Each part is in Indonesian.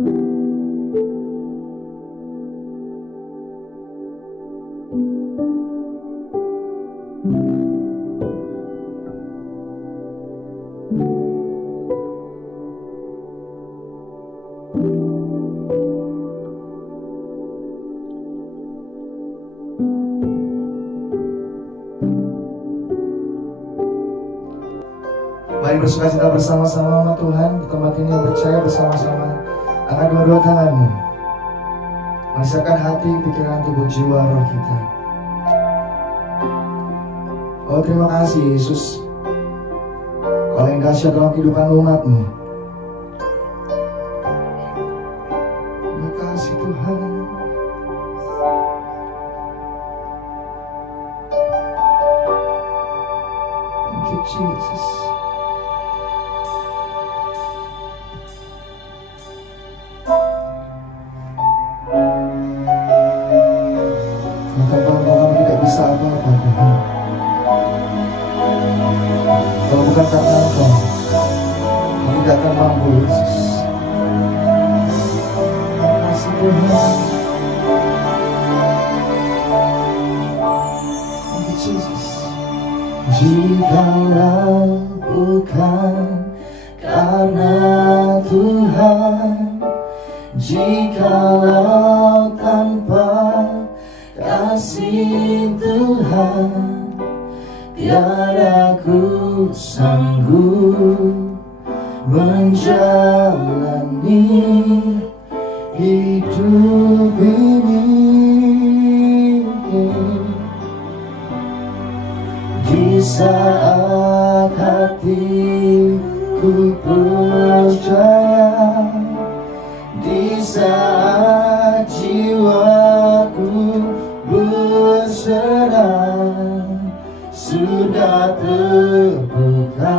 Mari bersukacita bersama-sama Tuhan di tempat ini, yang percaya bersama-sama. Angkat dua-dua tanganmu, merasakan hati, pikiran, tubuh, jiwa, roh kita. Oh, terima kasih Yesus, Kau yang dahsyat dalam kehidupan umat-Mu. Terima kasih Tuhan. Thank you Jesus. Apa-apa Tuhan, kalau bukan karena Engkau, kami tidak akan mampu Yesus. Terima kasih Tuhan. Thank you Jesus. Jikalau bukan karena Tuhan, jikalau tanpa kasih Tuhan, tiada ku sanggup menjalani hidup ini. Di saat hatiku percaya, di saat jiwaku berserah, sudah terbuka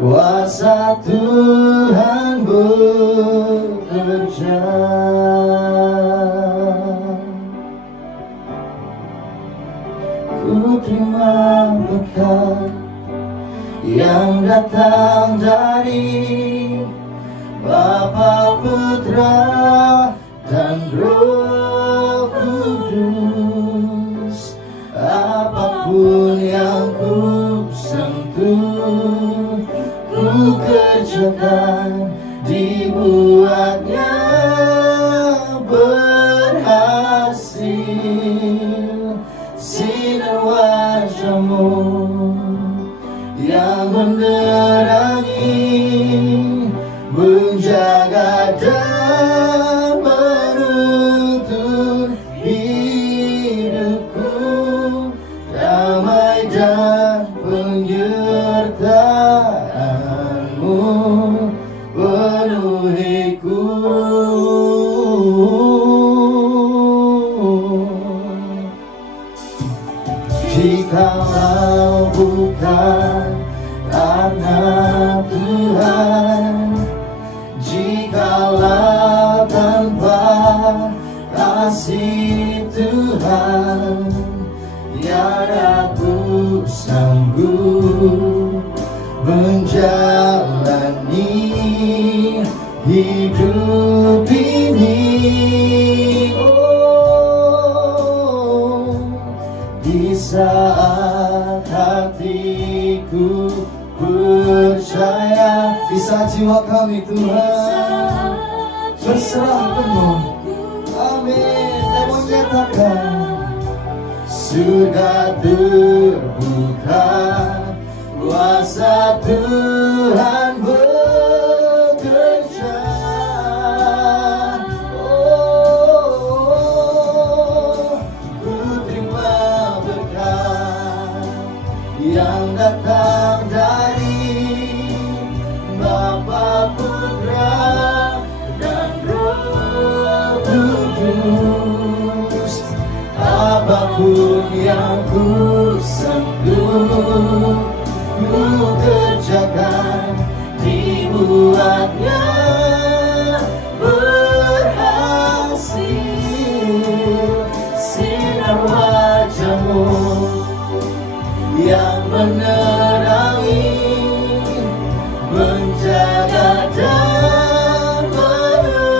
kuasa Tuhan bekerja. Ku terima berkat yang datang dari Bapa, Putra, dan Roh Kudus. Apapun yang ku sentuh, ku kerjakan, dibuatnya berhasil. Sinar wajah-Mu yang menerangi, menjaga dan menuntun hidupku, damai dan penyertaan-Mu penuhiku. Jikalau bukan karena Tuhan, jikalau tanpa kasih Tuhan, tiada ku sanggup menjalani hidup ini. Oh, di saat hatiku percaya, di saat jiwa kami Tuhan berserah penuh. Amin. Saya menyatakan sudah terbuka kuasa Tuhan bekerja. Oh, ku terima berkat yang datang dari Bapa, Putra, dan Roh Kudus. Apapun yang ku sentuh, ku kerjakan, dibuatnya berhasil. Sinar wajah-Mu yang menerangi, menjaga dan menuntun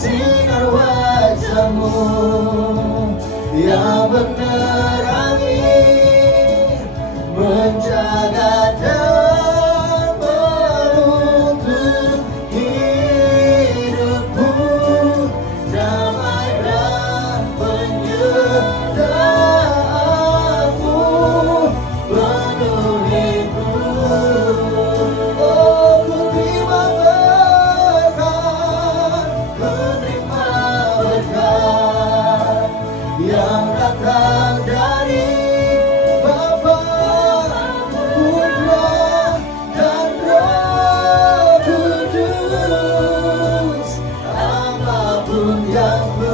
sinar wajah-Mu yang menerangi, menjaga dan menuntun hidupku, damai dan penyertaan-Mu penuhiku. Oh, ku terima berkat, ku terima berkat yang datang dari Bapa, Putra, dan Roh Kudus. Apapun yang ku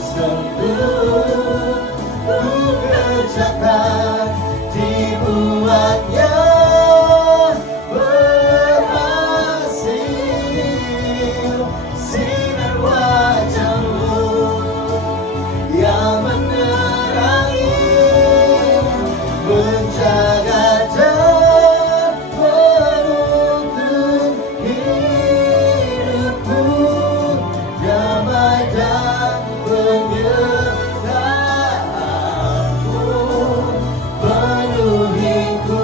sentuh, ku kerjakan, dibuatnya berhasil. Sinar wajah-Mu yang menerangi, menjaga dan menuntun hidupku, damai dan penyertaan-Mu penuhiku.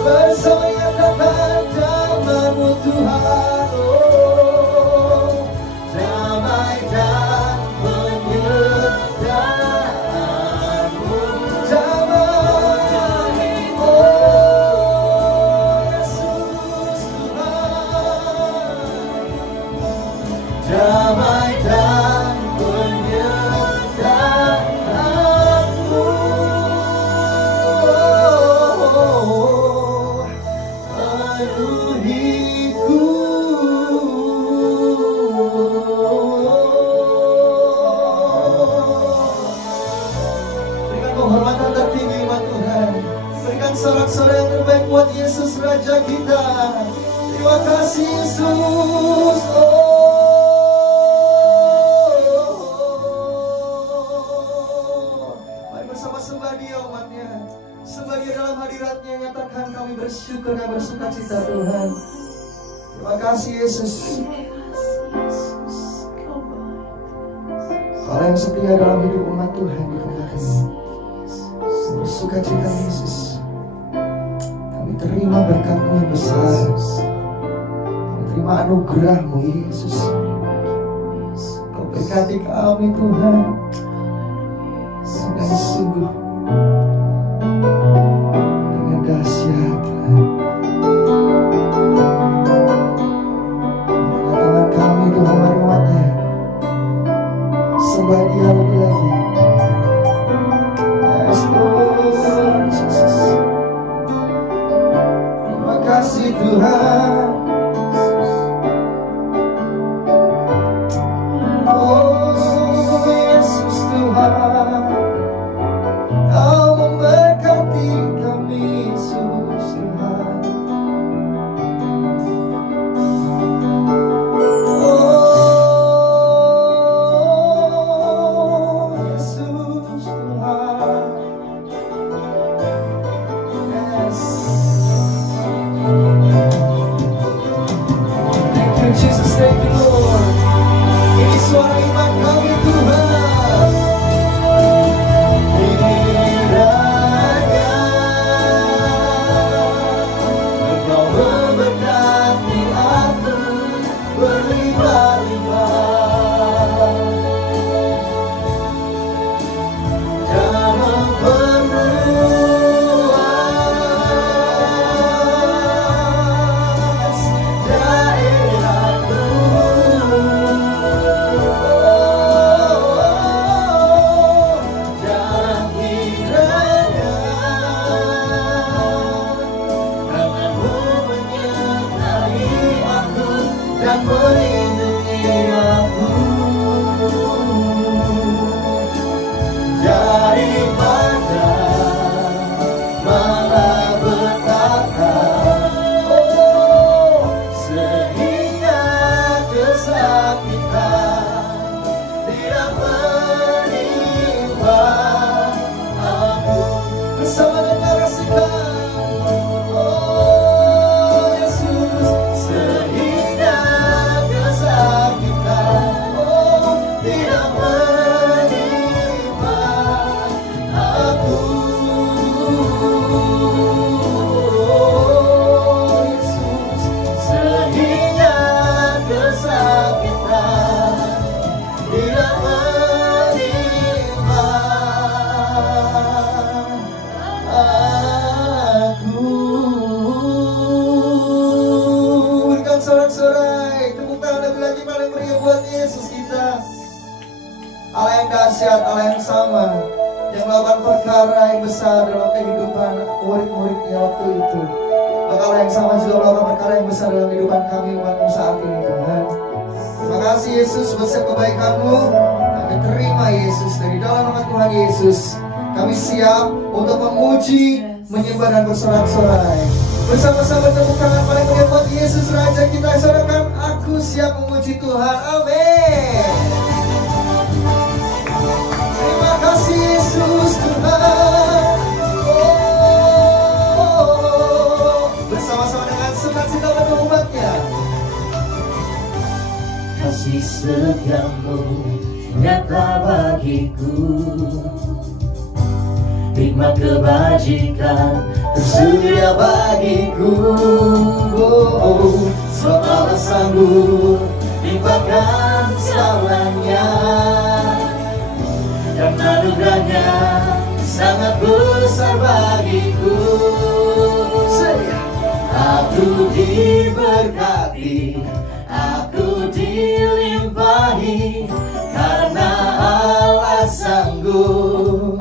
Bersoyak dapat zaman-Mu Tuhan, oh, damai dan penyertaan-Mu, damai, oh Yesus Tuhan, damai dan penyertaan-Mu penuhiku. Berikan penghormatan tertinggi buat Tuhan. Berikan sorak-sorai yang terbaik buat Yesus Raja kita. Terima kasih Yesus. Mari bersama sembah Dia umatnya. Sembah Dia dalam hadirat-Nya, nyatakan kami bersyukur dan bersuka cita Tuhan. Terima kasih Yesus. Kalau yang setia dalam hidup umat Tuhan di tengah ini, bersuka cita Yesus. Kami terima berkat-Mu yang besar. Kami terima anugerah-Mu Yesus. Kau berkati kami Tuhan dengan sungguh, dengan dahsyat Tuhan. Tangan kami Tuhan, mari umatnya sembah Dia lebih lagi. Yes Lord Jesus. Terima kasih Tuhan. Oh Yesus Tuhan, Kau dahsyat, Allah yang sama, yang melakukan perkara yang besar dalam kehidupan murid-muridnya waktu itu. Maka Allah yang sama juga melakukan perkara yang besar dalam kehidupan kami umatmu saat ini Tuhan. Terima kasih Yesus buat setiap kebaikan-Mu. Kami terima Yesus dari dalam nama Tuhan Yesus. Kami siap untuk memuji, menyembah dan bersorak-sorai. Bersama-sama tepuk tangan paling meriah buat Yesus Raja kita. Saudarakan, aku siap memuji Tuhan. Amin. Terima kasih Yesus Tuhan. Bersama-sama dengan sukacita penuh umatnya. Kasih setiamu nyata bagiku, hikmat kebajikan tersedia bagiku. Sebab Allah sanggup limpahkan segalanya, dan anugerahnya sangat besar bagiku. Aku diberkati, aku dilimpahi, karena Allah sanggup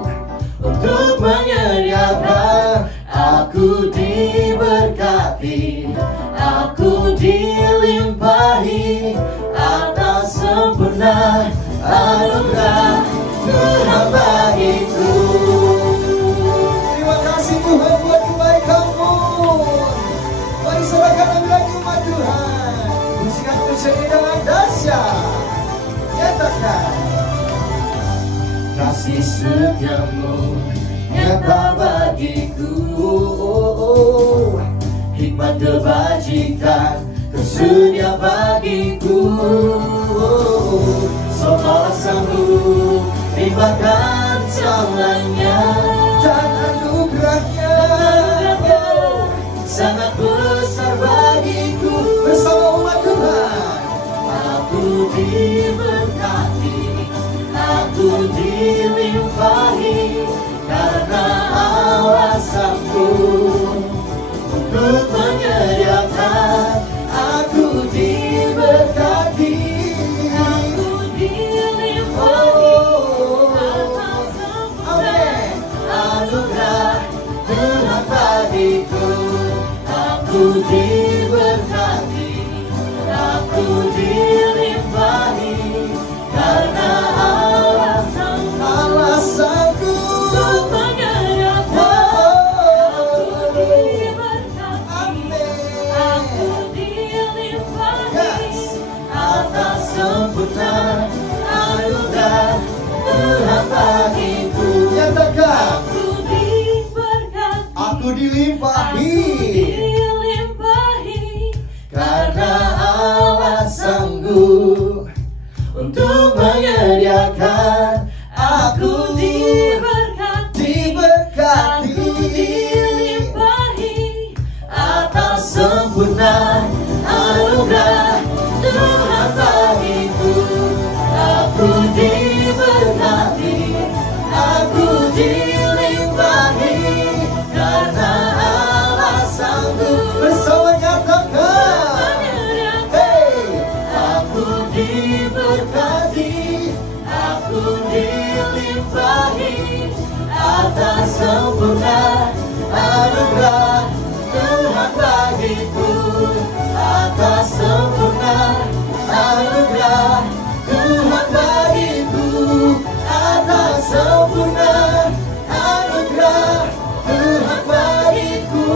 untuk menyediakan. Aku diberkati, aku dilimpahi, atas sempurna anugerah Tuhan bagiku. Terima kasih Tuhan buat kebaikan-Mu. Mari serahkan lagi umat Tuhan. Pujikan pujian dengan dahsyat. Nyatakan Kasih setiamu nyata bagiku, hikmat kebajikan tersedia bagiku. Sebab Allah sanggup limpahkan segalanya, dan anugerahnya sangat besar bagiku. bersama umat Tuhan. Aku diberkati, aku dilimpahi, karena Allah sanggup untuk menyediakan. Aku diberkati, aku dilimpahi, atas sempurna anugerah Tuhan bagiku. Aku diberkati, aku dilimpahi, karena Allah sanggup untuk menyediakan. Aku diberkati, aku dilimpahi, atas sempurna anugerah Tuhan bagiku. Nyatakan Aku diberkati, aku dilimpahi, karena Allah sanggup untuk menyediakan. Aku diberkati, aku dilimpahi, atas sempurna anugerah Tuhan bagiku. Aku diberkati, aku dilimpahi, karena Allah sanggup bersama nyatakan. Hey, aku diberkati, aku dilimpahi, atas sempurna anugerah Tuhan bagiku. Atas sempurna anugerah Tuhan bagiku. Atas sempurna anugerah Tuhan bagiku.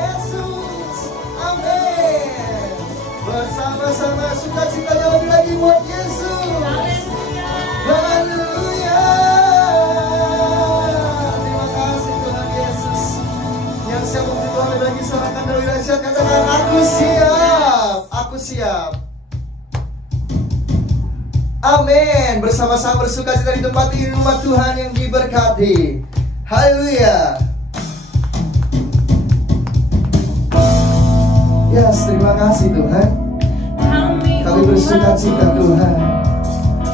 Yesus, amin. Bersama-sama sukacitanya lebih lagi buat Yesus. Haleluya. Terima kasih Tuhan Yesus. Yang siap untuk Tuhan lebih lagi serahkan dari dahsyat. Katakan aku siap. Aku siap. Amin. Bersama-sama bersukacita di tempat ini umat Tuhan yang diberkati. Haleluya. Yes, terima kasih Tuhan. Kami bersukacita Tuhan.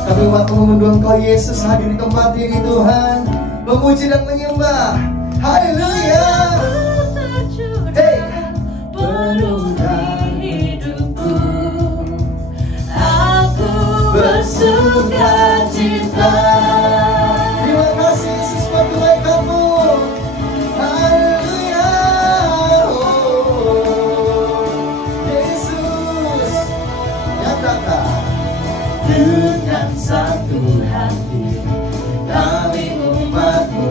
Kami umat-Mu mengundang Engkau Yesus hadir di tempat ini Tuhan, memuji dan menyembah. Haleluya. Hey. Penuhkan hidupku, aku sukacita. Terima kasih Yesus buat kebaikan-Mu. Haleluya. Oh, Yesus, nyatakan Dengan satu hati kami umat-Mu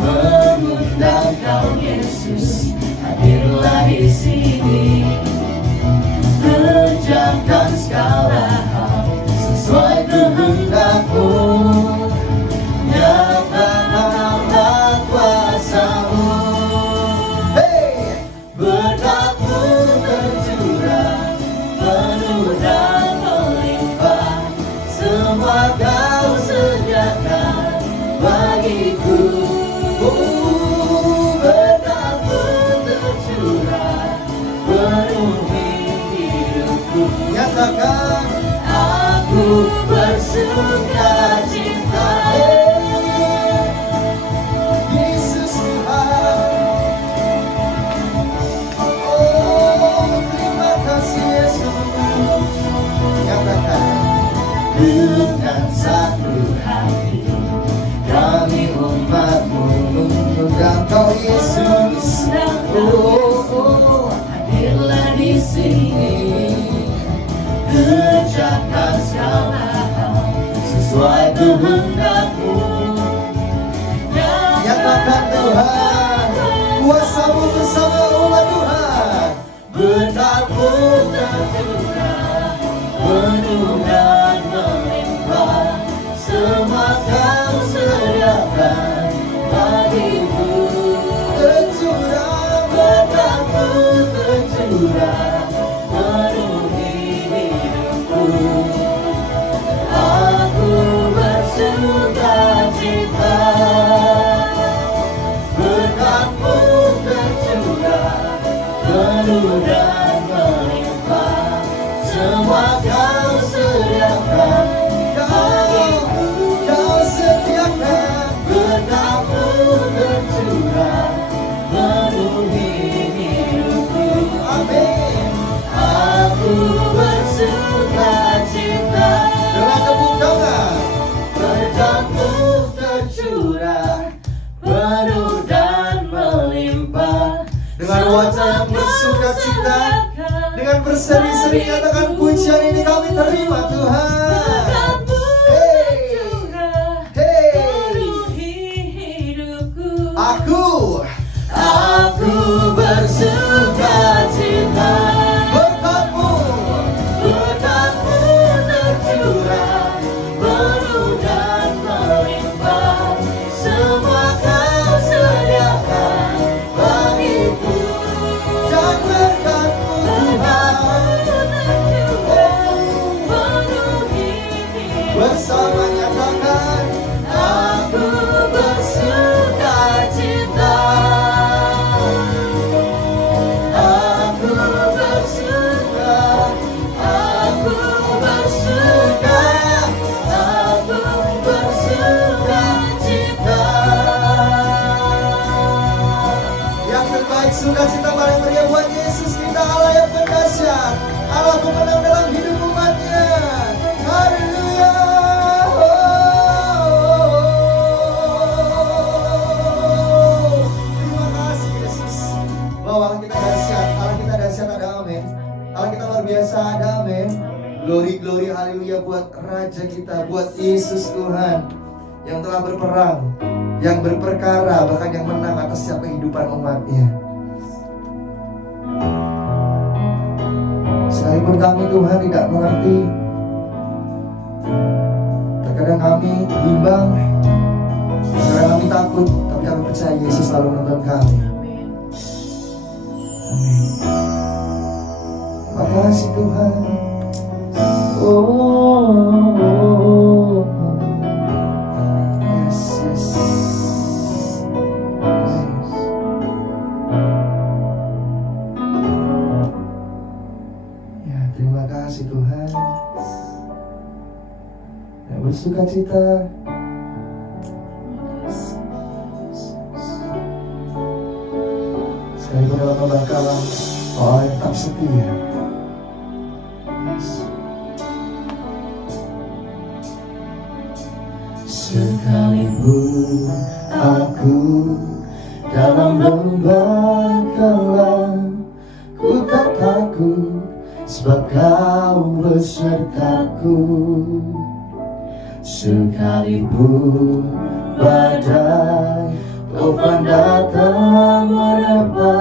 mengundang Kau Yesus, hadirlah di sini. Kerjakan segala hal sesuai kehendak-Mu. Nyatakanlah kuasa-Mu. hey, Berkat-Mu tercurah penuh dan melimpah. Semua Kau sediakan bagiku. Berkat-Mu tercurah penuhi hidupku. nyatakan Aku bersukacita. Yesus Tuhan. Oh, terima kasih Yesus. Nyatakan Dengan satu hati kami umat-Mu mengundang Kau Yesus. Oh, hadirlah di sini. Kerjakan segala hal sesuai kehendak-Mu. nyatakan Tuhan, kuasa-Mu bersama umat Tuhan. Berkat-Mu tercurah penuh dan melimpah. Semua Kau sediakan bagiku. Tercurah Berkat-Mu tercurah penuhi hidupku. Aku bersukacita. Berkat-Mu tercurah penuh dan melimpah. Semua Kau sediakan bagiku. Kau sediakan. Berkat-Mu tercurah penuhi hidupku. Amin. Aku bersukacita. Dengan tepuk tangan. Berkat-Mu tercurah penuh dan melimpah. Dengan wajah yang bersukacita, dengan berseri-seri nyatakan pujian ini kami terima Tuhan. Berkat-Mu tercurah Hey, penuhi hidupku. aku bersukacita. berkat-Mu. Berkat-Mu tercurah penuh dan melimpah. Semua Kau sediakan bagiku. Dan berkat-Mu Tuhan. Berkat-Mu tercurah penuhi hidupku. Bersama nyatakan Aku bersukacita. Aku bersuka. Aku bersuka. Aku bersukacita. yang terbaik, sukacita paling meriah buat Yesus kita, Allah yang berdahsyat, Allah pemenang dalam hidup umatnya. Haleluya. Terima kasih Yesus. Bahwa Allah kita dahsyat, Allah kita dahsyat, ada amin. Allah kita luar biasa, ada amin. Glory, glory, haleluya buat Raja kita, buat Yesus Tuhan yang telah berperang, yang berperkara, bahkan yang menang atas setiap kehidupan umatnya. Sekalipun kami Tuhan tidak mengerti, terkadang kami bimbang, terkadang kami takut, tapi kami percaya Yesus selalu menuntun kami. Amin. Terima kasih Tuhan. Oh, yes, yes. Ya, terima kasih Tuhan. Yang bersukacita. Sekalipun dalam pembangkalan, Allah yang tak setia. Yes. Sekalipun aku dalam lembah kelam, ku tak takut sebab kau besertaku. Sekalipun badai topan datang menerpa,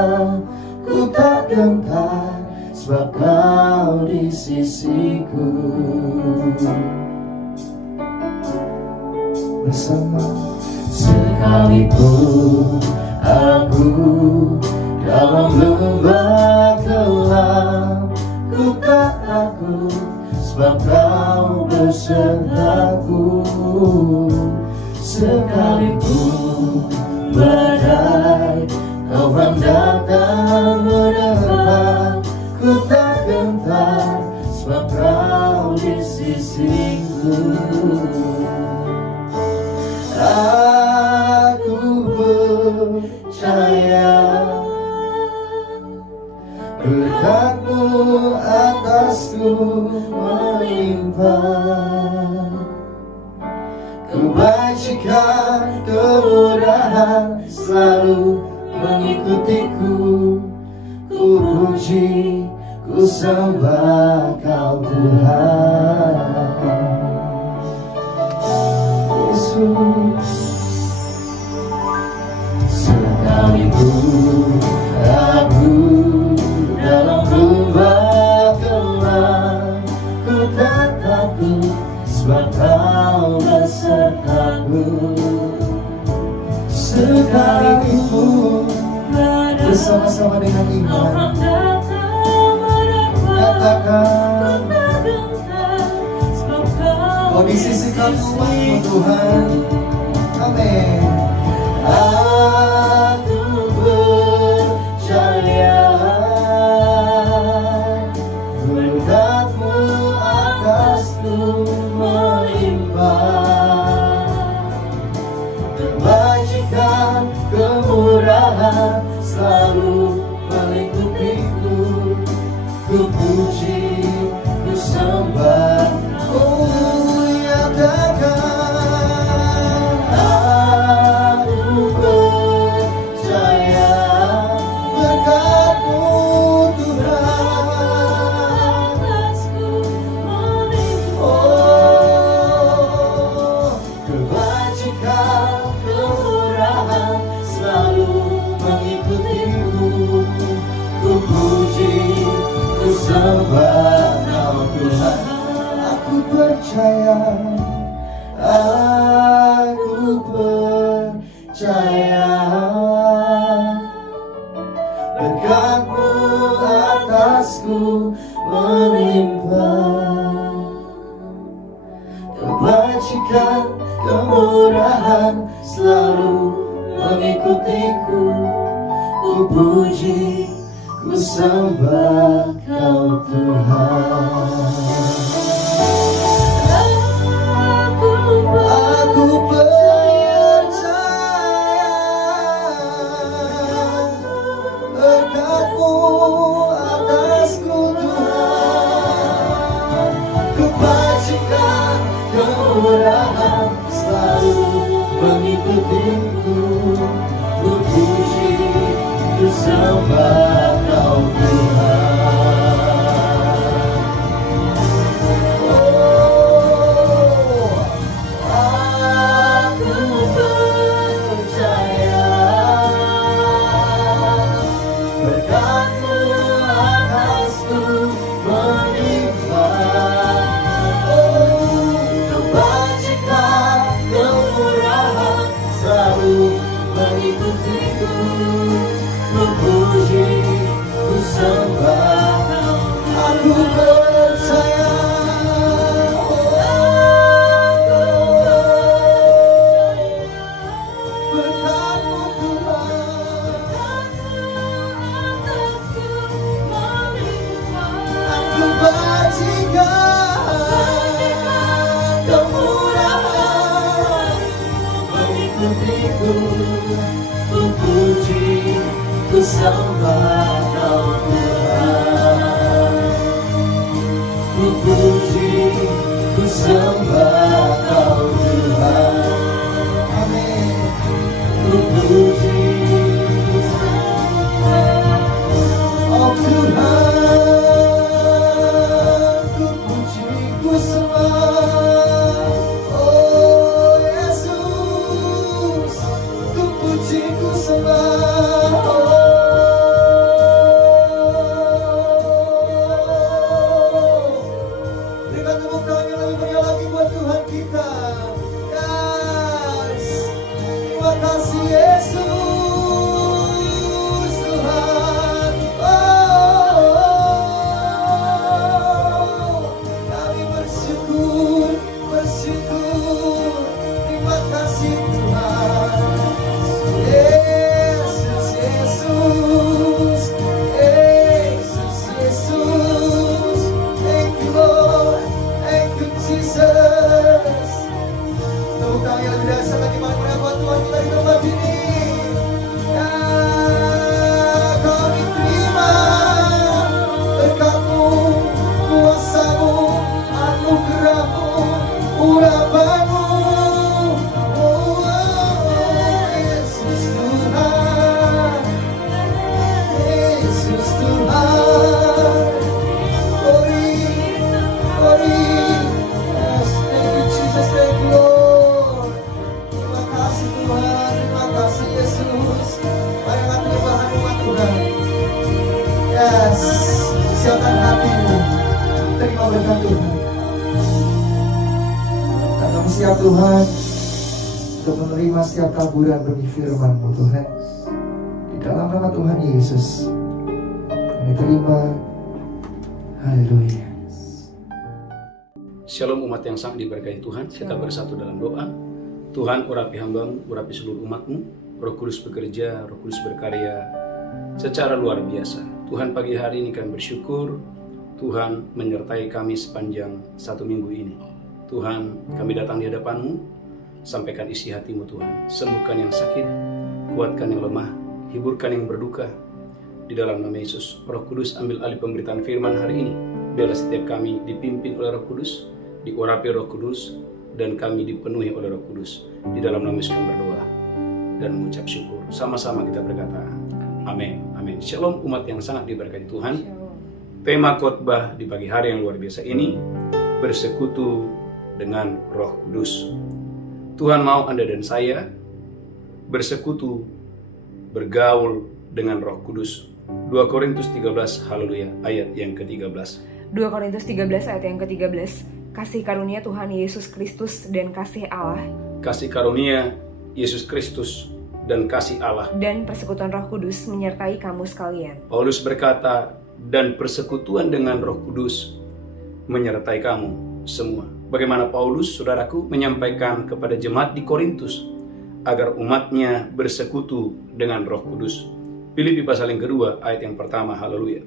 ku tak gentar sebab kau di sisiku. Bersama. Sekalipun aku dalam lembah gelap, ku tak takut sebab kau besertaku. Sekalipun badai topan datang menerpa, ku tak gentar sebab kau di sisiku. Aku percaya berkat-Mu atasku melimpah, kebajikan, kemurahan selalu mengikutiku. Ku puji, ku sembah Kau Tuhan Yesus. Sekalipun aku dalam lembah gelap, ku tak takut sebab Kau besertaku. Sekalipun bersama-sama dengan iman, katakan oh di sisi Kau Tuhan. Amin. Aku percaya berkat-Mu atasku melimpah, kebajikan, kemurahan selalu mengikutiku. Ku puji, ku sembah, ku nyatakan aku percaya berkat-Mu Tuhan. Oh, kebajikan, kemurahan selalu mengikutiku. Ku puji, ku sembah Kau Tuhan. Aku percaya, aku percaya berkat-Mu atasku melimpah, kebajikan, kemurahan selalu mengikutiku. Ku puji, ku sembah Kau Tuhan. Aku percaya berkat-Mu atasku Tuhan, kebajikan, kemurahan selalu mengikutiku. Ku puji, ku sembah Kau Tuhan. Aku percaya, berkat-Mu Tuhan, aku bajikan, kemurahan mengikutiku. Ku puji, ku sembah Kau Tuhan. Ku puji, ku sembah Kau Tuhan. yang lebih dahsyat lagi paling mulia buat Tuhan kita di tempat ini. Ya, kami terima berkat-Mu, kuasa-Mu, anugerah-Mu, urapan-Mu. Oh, Yesus Tuhan, Yesus Tuhan. Glory, yes, thank you Jesus, thank you Lord. Terima kasih Tuhan, terima kasih Yesus. Mari angkat penyembahan umat Tuhan. Yes, siapkan hatimu, terima berkat Tuhan. Dan kami siap Tuhan untuk menerima setiap taburan benih firman-Mu Tuhan. Di dalam nama Tuhan Yesus kami terima. Haleluya. Shalom umat yang sangat diberkati Tuhan. Kita bersatu dalam doa. Tuhan, urapi hamba-Mu, urapi seluruh umat-Mu. Roh Kudus bekerja, Roh Kudus berkarya secara luar biasa. Tuhan, pagi hari ini kami bersyukur Tuhan menyertai kami sepanjang 1 minggu ini. Tuhan, kami datang di hadapan-Mu, sampaikan isi hati-Mu Tuhan. Sembuhkan yang sakit, kuatkan yang lemah, hiburkan yang berduka. Di dalam nama Yesus, Roh Kudus ambil alih pemberitaan firman hari ini. Biarlah setiap kami dipimpin oleh Roh Kudus, diurapi Roh Kudus, dan kami dipenuhi oleh Roh Kudus. Di dalam nama Yesus kami berdoa dan mengucap syukur. Sama-sama kita berkata, amin. Amin. Shalom umat yang sangat diberkati Tuhan. Tema khotbah di pagi hari yang luar biasa ini, bersekutu dengan Roh Kudus. Tuhan mau Anda dan saya bersekutu, bergaul dengan Roh Kudus. 2 Korintus 13, haleluya, ayat yang ke-13. 2 Korintus 13 ayat yang ke-13. Kasih karunia Tuhan Yesus Kristus dan kasih Allah, Kasih karunia Yesus Kristus dan kasih Allah, dan persekutuan Roh Kudus menyertai kamu sekalian. Paulus berkata, dan persekutuan dengan Roh Kudus menyertai kamu semua. Bagaimana Paulus, saudaraku, menyampaikan kepada jemaat di Korintus agar umatnya bersekutu dengan Roh Kudus. Filipi pasal yang kedua, ayat yang pertama, haleluya.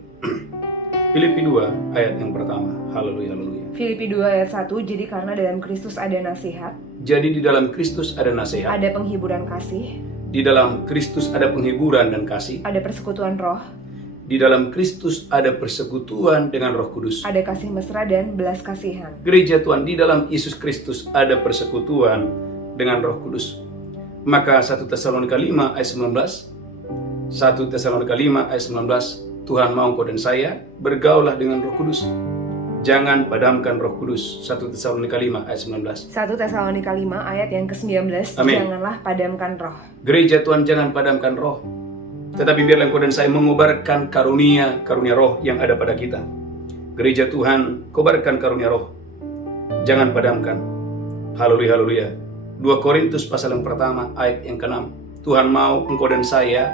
Filipi 2, ayat yang pertama, haleluya, haleluya. Filipi 2 ayat 1, jadi karena dalam Kristus ada nasihat, Jadi di dalam Kristus ada nasihat, ada penghiburan kasih, di dalam Kristus ada penghiburan dan kasih, ada persekutuan roh, di dalam Kristus ada persekutuan dengan Roh Kudus. ada kasih mesra dan belas kasihan. Gereja Tuhan, di dalam Yesus Kristus ada persekutuan dengan Roh Kudus. Maka 1 Tesalonika 5 ayat 19, 1 Tesalonika 5 ayat 19, Tuhan mau engkau dan saya bergaulah dengan Roh Kudus. Jangan padamkan Roh Kudus. 1 Tesalonika 5 ayat 19. 1 Tesalonika 5 ayat yang ke-19, Amin. janganlah padamkan roh. Gereja Tuhan, jangan padamkan roh. Tetapi biarlah engkau dan saya mengobarkan karunia roh yang ada pada kita. Gereja Tuhan, kobarkan karunia roh. Jangan padamkan. Haleluya, haleluya. 2 Korintus pasal yang pertama ayat yang ke-6. Tuhan mau engkau dan saya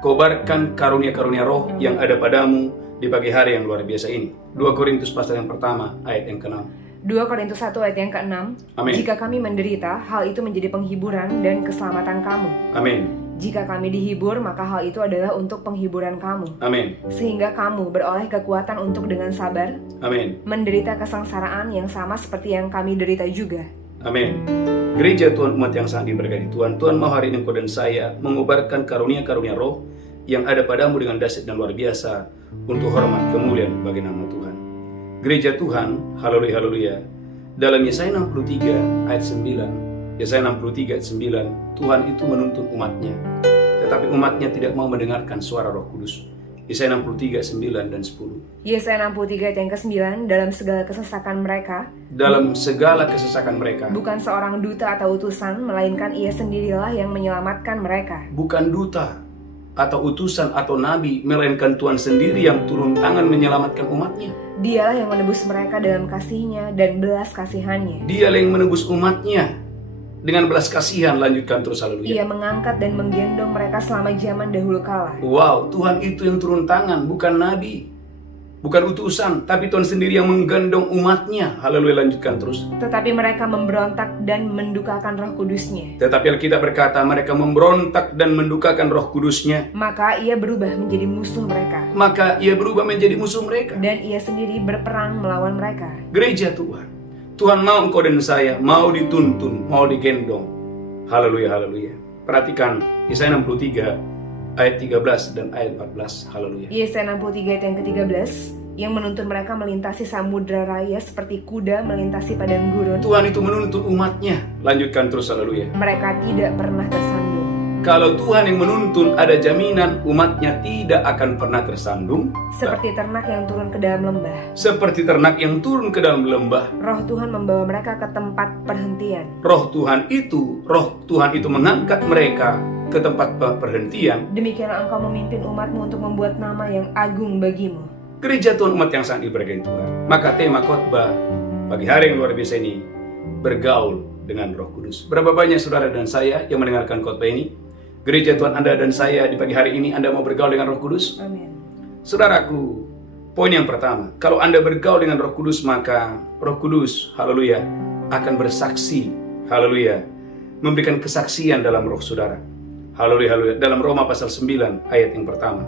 kobarkan karunia roh yang ada padamu di pagi hari yang luar biasa ini. 2 Korintus pasal yang pertama ayat yang ke-6. 2 Korintus 1 ayat yang ke-6, Amin. jika kami menderita, hal itu menjadi penghiburan dan keselamatan kamu. Amin. Jika kami dihibur, maka hal itu adalah untuk penghiburan kamu, Amin. sehingga kamu beroleh kekuatan untuk dengan sabar Amin. menderita kesengsaraan yang sama seperti yang kami derita juga. Amin. Gereja Tuhan, umat yang sangat diberkati Tuhan, Tuhan mau hari ini engkau dan saya mengobarkan karunia roh yang ada padamu dengan dahsyat dan luar biasa untuk hormat kemuliaan bagi nama Tuhan. Gereja Tuhan, haleluya, haleluya. Dalam Yesaya 63 ayat 9, Yesaya 63 ayat 9, Tuhan itu menuntun umatnya, tetapi umatnya tidak mau mendengarkan suara Roh Kudus. Yesaya 63 ayat 9 dan 10. Yesaya 63 ayat yang ke-9, dalam segala kesesakan mereka, Dalam segala kesesakan mereka, bukan seorang duta atau utusan, melainkan ia sendirilah yang menyelamatkan mereka. bukan duta atau utusan atau nabi, melainkan Tuhan sendiri yang turun tangan menyelamatkan umatnya. Dialah yang menebus mereka dalam kasih-Nya dan belas kasihan-Nya. Dialah yang menebus umatnya dengan belas kasihan. Lanjutkan terus, Ia haleluya. mengangkat dan menggendong mereka selama zaman dahulu kala. Wow, Tuhan itu yang turun tangan, bukan nabi, bukan utusan, tapi Tuhan sendiri yang menggendong umatnya. Haleluya, lanjutkan terus. Tetapi mereka memberontak dan mendukakan Roh Kudus-Nya. Tetapi Alkitab berkata mereka memberontak dan mendukakan Roh Kudus-Nya, Maka ia berubah menjadi musuh mereka, maka ia berubah menjadi musuh mereka. dan ia sendiri berperang melawan mereka. Gereja Tuhan, Tuhan mau engkau dan saya mau dituntun, mau digendong. Haleluya, haleluya. Perhatikan Yesaya 63 ayat 13 dan ayat 14. Haleluya. Yesaya 63 ayat yang ke-13, yang menuntun mereka melintasi samudra raya seperti kuda melintasi padang gurun. Tuhan itu menuntun umatnya. Lanjutkan terus, haleluya. Mereka tidak pernah tersandung. Kalau Tuhan yang menuntun, ada jaminan umatnya tidak akan pernah tersandung. Seperti ternak yang turun ke dalam lembah. Seperti ternak yang turun ke dalam lembah. Roh Tuhan membawa mereka ke tempat perhentian. Roh Tuhan itu mengangkat mereka ke tempat perhentian. Demikianlah engkau memimpin umatmu untuk membuat nama yang agung bagimu. Gereja Tuhan, umat yang sangat diberkati Tuhan. Maka tema khotbah pagi hari yang luar biasa ini, bergaul dengan Roh Kudus. Berapa banyak saudara dan saya yang mendengarkan khotbah ini? Gereja Tuhan, Anda dan saya di pagi hari ini, Anda mau bergaul dengan Roh Kudus? Amin. Saudaraku, poin yang pertama, kalau Anda bergaul dengan Roh Kudus, maka Roh Kudus, haleluya, akan bersaksi, haleluya, memberikan kesaksian dalam roh saudara. Haleluya, haleluya. Dalam Roma pasal 9 ayat yang pertama.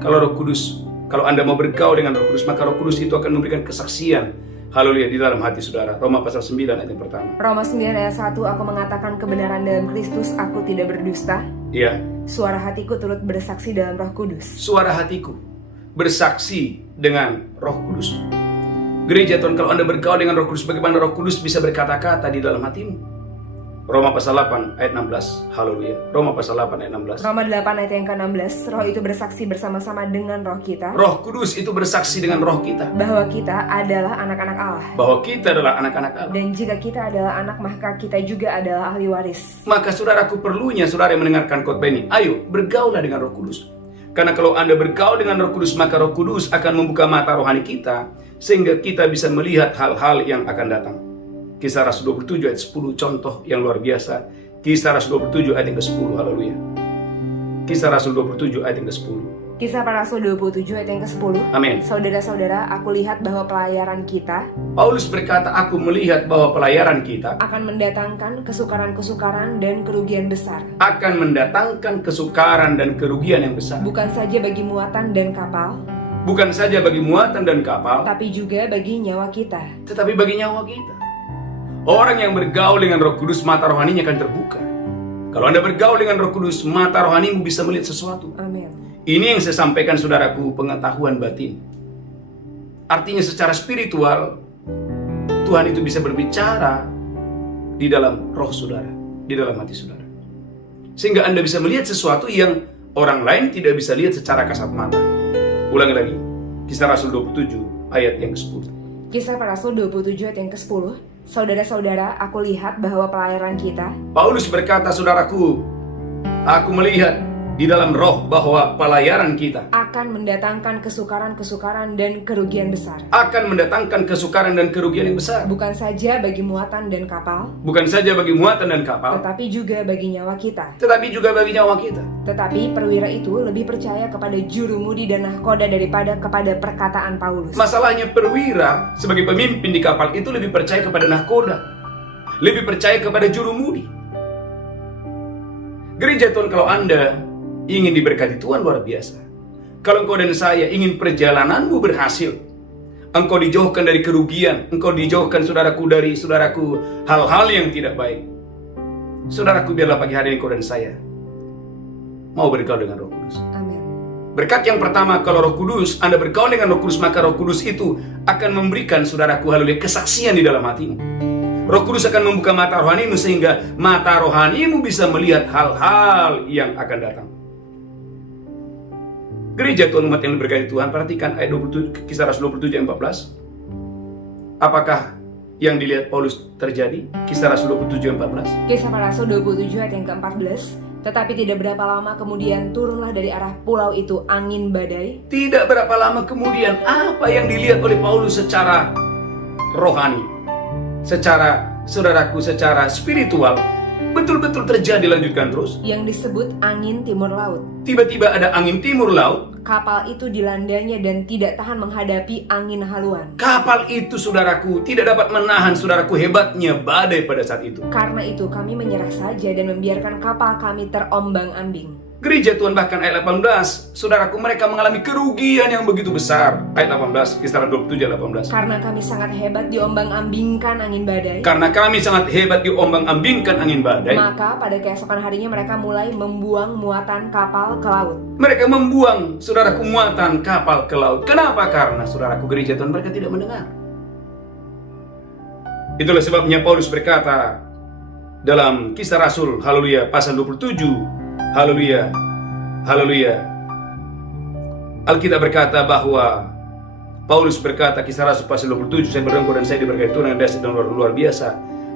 Kalau Roh Kudus, kalau Anda mau bergaul dengan Roh Kudus, maka Roh Kudus itu akan memberikan kesaksian, haleluya, di dalam hati saudara. Roma pasal 9 ayat yang pertama. Roma 9 ayat 1, aku mengatakan kebenaran dalam Kristus, aku tidak berdusta. Iya. Suara hatiku turut bersaksi dalam Roh Kudus. Suara hatiku bersaksi dengan Roh Kudus. Gereja Tuhan, kalau Anda bergaul dengan Roh Kudus, bagaimana Roh Kudus bisa berkata-kata di dalam hatimu? Roma pasal 8 ayat 16. Haleluya. Roma pasal 8 ayat 16. Roma 8 ayat yang ke-16, Roh itu bersaksi bersama-sama dengan roh kita. Roh Kudus itu bersaksi dengan roh kita Bahwa kita adalah anak-anak Allah. bahwa kita adalah anak-anak Allah. Dan jika kita adalah anak, maka kita juga adalah ahli waris. Maka saudaraku, perlunya saudara yang mendengarkan khotbah ini, ayo bergaulah dengan Roh Kudus. Karena kalau Anda bergaul dengan Roh Kudus, maka Roh Kudus akan membuka mata rohani kita sehingga kita bisa melihat hal-hal yang akan datang. Kisah Rasul 27 ayat 10, contoh yang luar biasa. Kisah Rasul 27 ayat yang ke-10, haleluya. Kisah Rasul 27 ayat yang ke-10. Kisah para Rasul 27 ayat yang ke-10. Amin. Saudara-saudara, aku lihat bahwa pelayaran kita Paulus berkata, aku melihat bahwa pelayaran kita akan mendatangkan kesukaran-kesukaran dan kerugian besar. akan mendatangkan kesukaran dan kerugian yang besar. Bukan saja bagi muatan dan kapal, Bukan saja bagi muatan dan kapal, tapi juga bagi nyawa kita. tetapi bagi nyawa kita. Orang yang bergaul dengan Roh Kudus, mata rohaninya akan terbuka. Kalau Anda bergaul dengan Roh Kudus, mata rohanimu bisa melihat sesuatu. Amin. Ini yang saya sampaikan saudaraku, pengetahuan batin. Artinya secara spiritual, Tuhan itu bisa berbicara di dalam roh saudara, di dalam hati saudara. Sehingga Anda bisa melihat sesuatu yang orang lain tidak bisa lihat secara kasat mata. Ulangi lagi, Kisah Rasul 27 ayat yang ke-10. Kisah para Rasul 27 ayat yang ke-10. Saudara-saudara, aku lihat bahwa pelayaran kita Paulus berkata, saudaraku, aku melihat di dalam roh bahwa pelayaran kita akan mendatangkan kesukaran-kesukaran dan kerugian besar. akan mendatangkan kesukaran dan kerugian yang besar. Bukan saja bagi muatan dan kapal, Bukan saja bagi muatan dan kapal, tetapi juga bagi nyawa kita. tetapi juga bagi nyawa kita. Tetapi perwira itu lebih percaya kepada jurumudi dan nahkoda daripada kepada perkataan Paulus. Masalahnya perwira sebagai pemimpin di kapal itu lebih percaya kepada nahkoda, lebih percaya kepada jurumudi. Gereja Tuhan, kalau Anda ingin diberkati Tuhan luar biasa, kalau engkau dan saya ingin perjalananmu berhasil, engkau dijauhkan dari kerugian, engkau dijauhkan saudaraku dari hal-hal yang tidak baik. Saudaraku, biarlah pagi hari ini engkau dan saya mau bergaul dengan Roh Kudus. Amin. Berkat yang pertama, kalau Roh Kudus, Anda bergaul dengan Roh Kudus, maka Roh Kudus itu akan memberikan saudaraku, haleluya, kesaksian di dalam hatimu. Roh Kudus akan membuka mata rohanimu sehingga mata rohanimu bisa melihat hal-hal yang akan datang. Gereja Tuhan, umat yang diberkati Tuhan, perhatikan ayat 27, Kisah Rasul 27 ayat 14. Apakah yang dilihat Paulus terjadi? Kisah Rasul 27 ayat 14. Kisah para Rasul 27 ayat yang ke-14. Tetapi tidak berapa lama kemudian turunlah dari arah pulau itu angin badai. Tidak berapa lama kemudian, apa yang dilihat oleh Paulus secara rohani, secara saudaraku, secara spiritual, betul-betul terjadi. Lanjutkan terus. Yang disebut angin timur laut. Tiba-tiba ada angin timur laut. Kapal itu dilandanya dan tidak tahan menghadapi angin haluan. Kapal itu, saudaraku, tidak dapat menahan, saudaraku, hebatnya badai pada saat itu. Karena itu kami menyerah saja dan membiarkan kapal kami terombang-ambing. Gereja Tuhan bahkan ayat 18, saudaraku, mereka mengalami kerugian yang begitu besar. Ayat 18, Kisah 27 ayat 18. Karena kami sangat hebat diombang-ambingkan angin badai. Karena kami sangat hebat diombang-ambingkan angin badai. Maka pada keesokan harinya mereka mulai membuang muatan kapal ke laut. Mereka membuang, saudaraku, muatan kapal ke laut. Kenapa? Karena, saudaraku, gereja Tuhan mereka tidak mendengar. Itulah sebabnya Paulus berkata dalam Kisah Rasul, haleluya, pasal 27, haleluya, haleluya. Alkitab berkata bahwa Paulus berkata, Kisah Rasul pasal 27, saya berengkau dan saya diberkati Tuhan yang dahsyat dan luar biasa.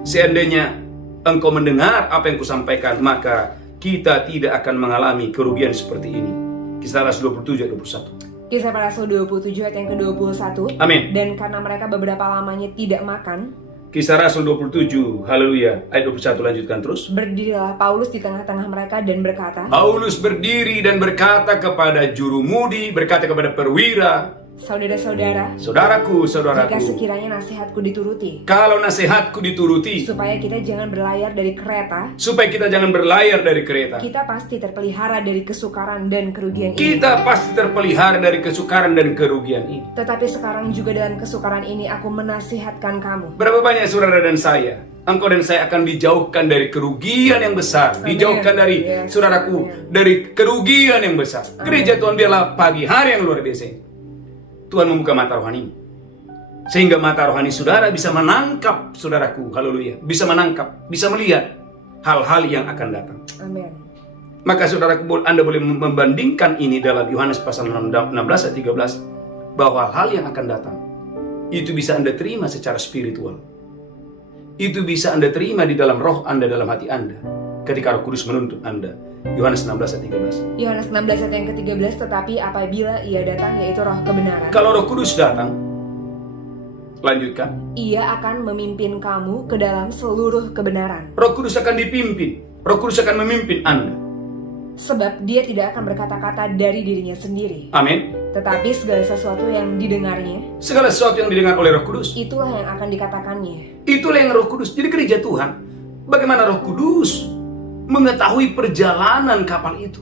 Seandainya engkau mendengar apa yang kusampaikan, maka kita tidak akan mengalami kerugian seperti ini. Kisah Rasul 27 ayat 21. Kisah para Rasul 27 ayat yang ke-21. Amin. Dan karena mereka beberapa lamanya tidak makan, Kisah Rasul 27, haleluya, ayat 21, lanjutkan terus. berdirilah Paulus di tengah-tengah mereka dan berkata, Paulus berdiri dan berkata kepada jurumudi, berkata kepada perwira, saudara-saudara, saudaraku, jika saudaraku, sekiranya nasihatku dituruti, kalau nasihatku dituruti, supaya kita jangan berlayar dari kereta, supaya kita jangan berlayar dari kereta, kita pasti terpelihara dari kesukaran dan kerugian ini. kita pasti terpelihara dari kesukaran dan kerugian ini. Tetapi sekarang juga dalam kesukaran ini aku menasihatkan kamu. Berapa banyak saudara dan saya, engkau dan saya akan dijauhkan dari kerugian yang besar. Amin. Dijauhkan dari, Yes. saudaraku, Amin. dari kerugian yang besar. Gereja Tuhan biarlah pagi hari yang luar biasa ini, Tuhan membuka mata rohani, sehingga mata rohani saudara bisa menangkap, saudaraku, haleluya, bisa menangkap, bisa melihat hal-hal yang akan datang. Amin. Maka saudaraku, Anda boleh membandingkan ini dalam Yohanes pasal 16 ayat 13, bahwa hal yang akan datang itu bisa Anda terima secara spiritual. Itu bisa Anda terima di dalam roh Anda, dalam hati Anda, ketika Roh Kudus menuntun Anda. Yohanes 16 ayat 13. Yohanes 16 ayat yang ke-13, tetapi apabila ia datang, yaitu roh kebenaran, Kalau Roh Kudus datang, lanjutkan, ia akan memimpin kamu ke dalam seluruh kebenaran. Roh Kudus akan dipimpin, Roh Kudus akan memimpin Anda. Sebab dia tidak akan berkata-kata dari dirinya sendiri, Amin. tetapi segala sesuatu yang didengarnya, Segala sesuatu yang didengar oleh Roh Kudus, itulah yang akan dikatakannya. itulah yang Roh Kudus. Jadi gereja Tuhan, bagaimana Roh Kudus mengetahui perjalanan kapal itu,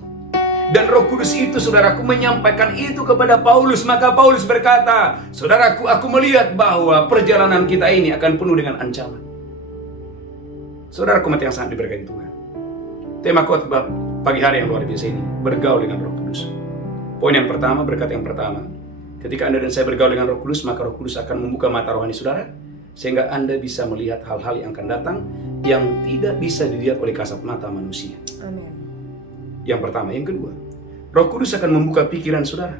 dan Roh Kudus itu, saudaraku, menyampaikan itu kepada Paulus. Maka Paulus berkata, saudaraku, aku melihat bahwa perjalanan kita ini akan penuh dengan ancaman. Saudaraku yang sangat diberkati Tuhan, tema khotbah pagi hari yang luar biasa ini, bergaul dengan Roh Kudus. Poin yang pertama, berkat yang pertama, ketika Anda dan saya bergaul dengan Roh Kudus, maka Roh Kudus akan membuka mata rohani saudara, sehingga Anda bisa melihat hal-hal yang akan datang yang tidak bisa dilihat oleh kasat mata manusia. Amin. Yang pertama. Yang kedua, Roh Kudus akan membuka pikiran saudara,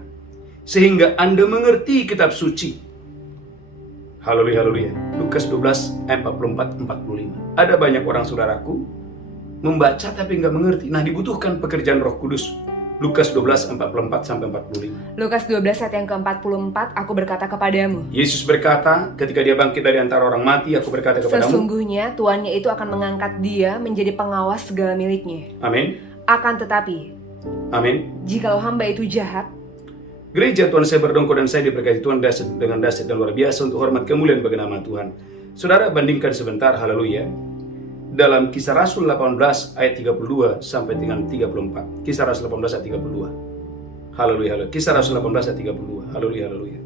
sehingga Anda mengerti kitab suci. Haleluya, haleluya. Lukas 12 ayat 44-45. Ada banyak orang, saudaraku, membaca tapi nggak mengerti. Nah, dibutuhkan pekerjaan Roh Kudus. Lukas 12 44-45. Lukas 12 ayat yang ke-44, aku berkata kepadamu, Yesus berkata, ketika dia bangkit dari antara orang mati, aku berkata kepadamu, sesungguhnya tuannya itu akan mengangkat dia menjadi pengawas segala miliknya. amin, Akan tetapi, amin. jikalau hamba itu jahat, Gereja Tuhan, saya berdongko dan saya diberkati Tuhan dengan dahsyat dan luar biasa untuk hormat kemuliaan bagi nama Tuhan. Saudara, bandingkan sebentar, haleluya, dalam Kisah Rasul 18 ayat 32 sampai dengan 34. Kisah Rasul 18 ayat 32. Haleluya, haleluya. Kisah Rasul 18 ayat 32. Haleluya, haleluya.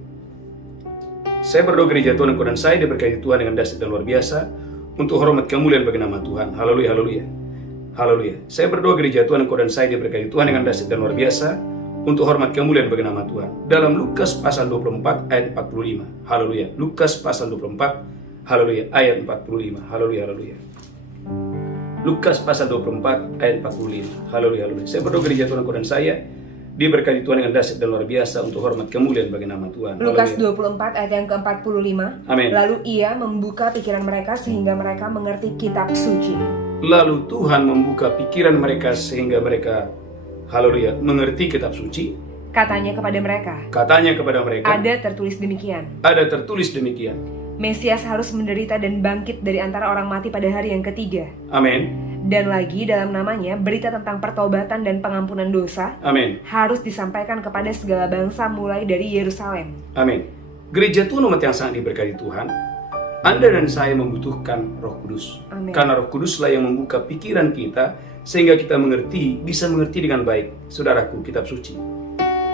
Saya berdoa gereja Tuhan dan saya diberkati Tuhan dengan dahsyat dan luar biasa untuk hormat kemuliaan bagi nama Tuhan. Haleluya, haleluya. Haleluya. Saya berdoa gereja Tuhan dan saya diberkati Tuhan dengan dahsyat dan luar biasa untuk hormat kemuliaan bagi nama Tuhan. Dalam Lukas pasal 24 ayat 45. Haleluya. Lukas pasal 24, haleluya, ayat 45. Haleluya, haleluya. Lukas pasal 24 ayat 45. Haleluya, haleluya. Saya berdoa gereja Tuhan dan saya diberkati Tuhan dengan dahsyat dan luar biasa untuk hormat kemuliaan bagi nama Tuhan. Lukas Haleluya. 24 ayat yang ke-45. Amin. Lalu ia membuka pikiran mereka sehingga mereka mengerti kitab suci. Lalu Tuhan membuka pikiran mereka sehingga mereka, haleluya, mengerti kitab suci. Katanya kepada mereka, Katanya kepada mereka, ada tertulis demikian, ada tertulis demikian. Mesias harus menderita dan bangkit dari antara orang mati pada hari yang ketiga. Amin. Dan lagi dalam namanya berita tentang pertobatan dan pengampunan dosa Amin. harus disampaikan kepada segala bangsa mulai dari Yerusalem. Amin. Gereja Tuhan, umat yang sangat diberkati Tuhan, Anda dan saya membutuhkan Roh Kudus. Amin. Karena Roh Kuduslah yang membuka pikiran kita sehingga kita bisa mengerti dengan baik. Saudaraku, kitab suci.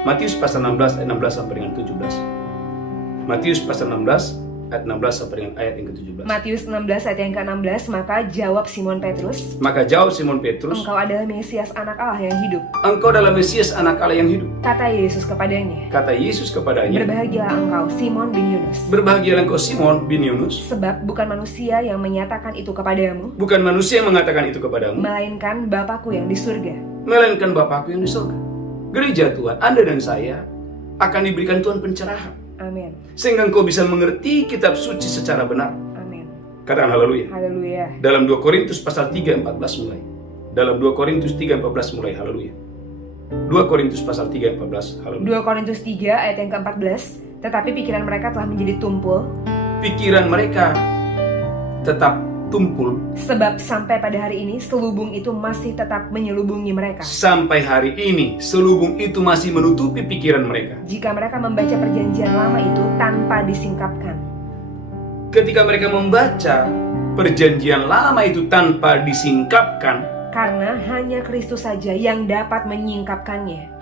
Matius pasal 16 ayat 16 sampai dengan 17. Matius pasal 16 ayat 16 sampai dengan ayat yang ke-17. Matius 16 ayat yang ke-16, maka jawab Simon Petrus, Maka jawab Simon Petrus, "Engkau adalah Mesias anak Allah yang hidup." Engkau adalah Mesias anak Allah yang hidup. Kata Yesus kepadanya, Kata Yesus kepadanya, "Berbahagialah engkau Simon bin Yunus, Berbahagialah engkau Simon bin Yunus, sebab bukan manusia yang menyatakan itu kepadamu, bukan manusia yang mengatakan itu kepadamu, melainkan Bapakku yang di surga." melainkan Bapakku yang di surga. Gereja Tuhan, Anda dan saya akan diberikan Tuhan pencerahan, Amin. sehingga engkau bisa mengerti kitab suci secara benar. Amin. Katakan haleluya. Haleluya. Dalam 2 Korintus pasal 3:14 mulai. Dalam 2 Korintus 3:14 mulai, haleluya. 2 Korintus pasal 3:14, haleluya. 2 Korintus 3 ayat yang ke-14, tetapi pikiran mereka telah menjadi tumpul, Pikiran mereka tetap tumpul. sebab sampai pada hari ini selubung itu masih tetap menyelubungi mereka. Sampai hari ini, selubung itu masih menutupi pikiran mereka. Jika mereka membaca perjanjian lama itu tanpa disingkapkan. Ketika mereka membaca perjanjian lama itu tanpa disingkapkan, Karena hanya Kristus saja yang dapat menyingkapkannya.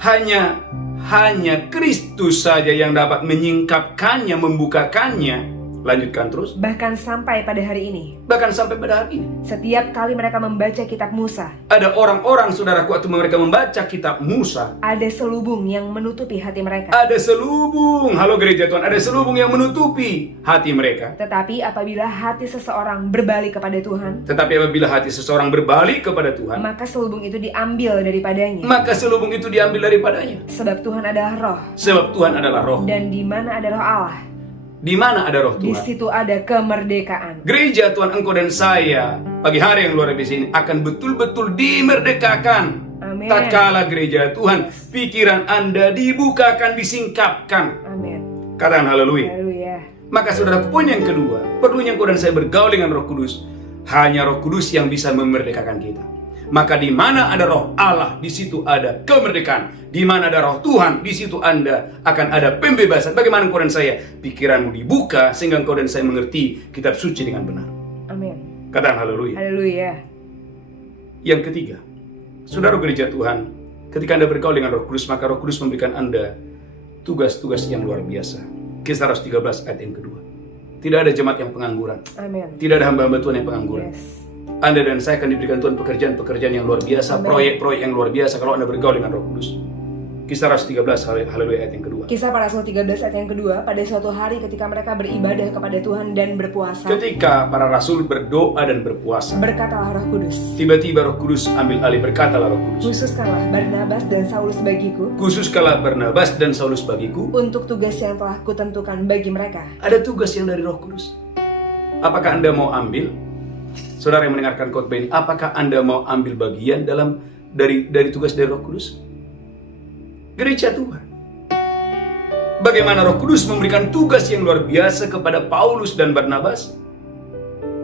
hanya Kristus saja yang dapat menyingkapkannya, membukakannya. Lanjutkan terus. Bahkan sampai pada hari ini, Bahkan sampai pada hari ini, setiap kali mereka membaca kitab Musa, ada orang-orang, saudaraku, waktu mereka membaca kitab Musa, ada selubung yang menutupi hati mereka. ada selubung. Halo gereja Tuhan, ada selubung yang menutupi hati mereka. Tetapi apabila hati seseorang berbalik kepada Tuhan, Tetapi apabila hati seseorang berbalik kepada Tuhan, maka selubung itu diambil daripadanya. maka selubung itu diambil daripadanya. Sebab Tuhan adalah roh, Sebab Tuhan adalah roh. dan di mana ada roh Allah, Di mana ada roh di Tuhan? situ ada kemerdekaan. Gereja Tuhan, engkau dan saya pagi hari yang luar biasa ini akan betul-betul dimerdekakan. Amin. Tatkala gereja Tuhan, pikiran Anda dibukakan, disingkapkan. Amin. Katakan haleluya. Haleluya. Maka saudara, poin yang kedua, perlunya engkau dan saya bergaul dengan Roh Kudus. Hanya Roh Kudus yang bisa memerdekakan kita. Maka di mana ada roh Allah, di situ ada kemerdekaan. Di mana ada roh Tuhan, di situ Anda akan ada pembebasan. Bagaimana engkau dan saya? Pikiranmu dibuka sehingga engkau dan saya mengerti kitab suci dengan benar. Amin. Katakan haleluya. Haleluya. Yang ketiga, saudara gereja Tuhan, ketika Anda bergaul dengan Roh Kudus, maka Roh Kudus memberikan Anda tugas-tugas yang luar biasa. Kisah 13 ayat yang kedua. Tidak ada jemaat yang pengangguran. Amin. Tidak ada hamba-hamba Tuhan yang pengangguran. Yes. Anda dan saya akan diberikan Tuhan pekerjaan-pekerjaan yang luar biasa, Amin. proyek-proyek yang luar biasa kalau Anda bergaul dengan Roh Kudus. Kisah 13, haleluya, ayat yang kedua. Kisah para Rasul 13 ayat yang kedua, pada suatu hari ketika mereka beribadah kepada Tuhan dan berpuasa, Ketika para rasul berdoa dan berpuasa, berkatalah Roh Kudus, tiba-tiba Roh Kudus ambil alih, berkatalah Roh Kudus, khususkanlah Barnabas dan Saulus bagiku khususkanlah Barnabas dan Saulus bagiku. untuk tugas yang telah kutentukan bagi mereka. Ada tugas yang dari Roh Kudus. Apakah Anda mau ambil? Saudara yang mendengarkan khotbah ini, apakah Anda mau ambil bagian dari tugas dari Roh Kudus? Gereja Tuhan, bagaimana Roh Kudus memberikan tugas yang luar biasa kepada Paulus dan Barnabas,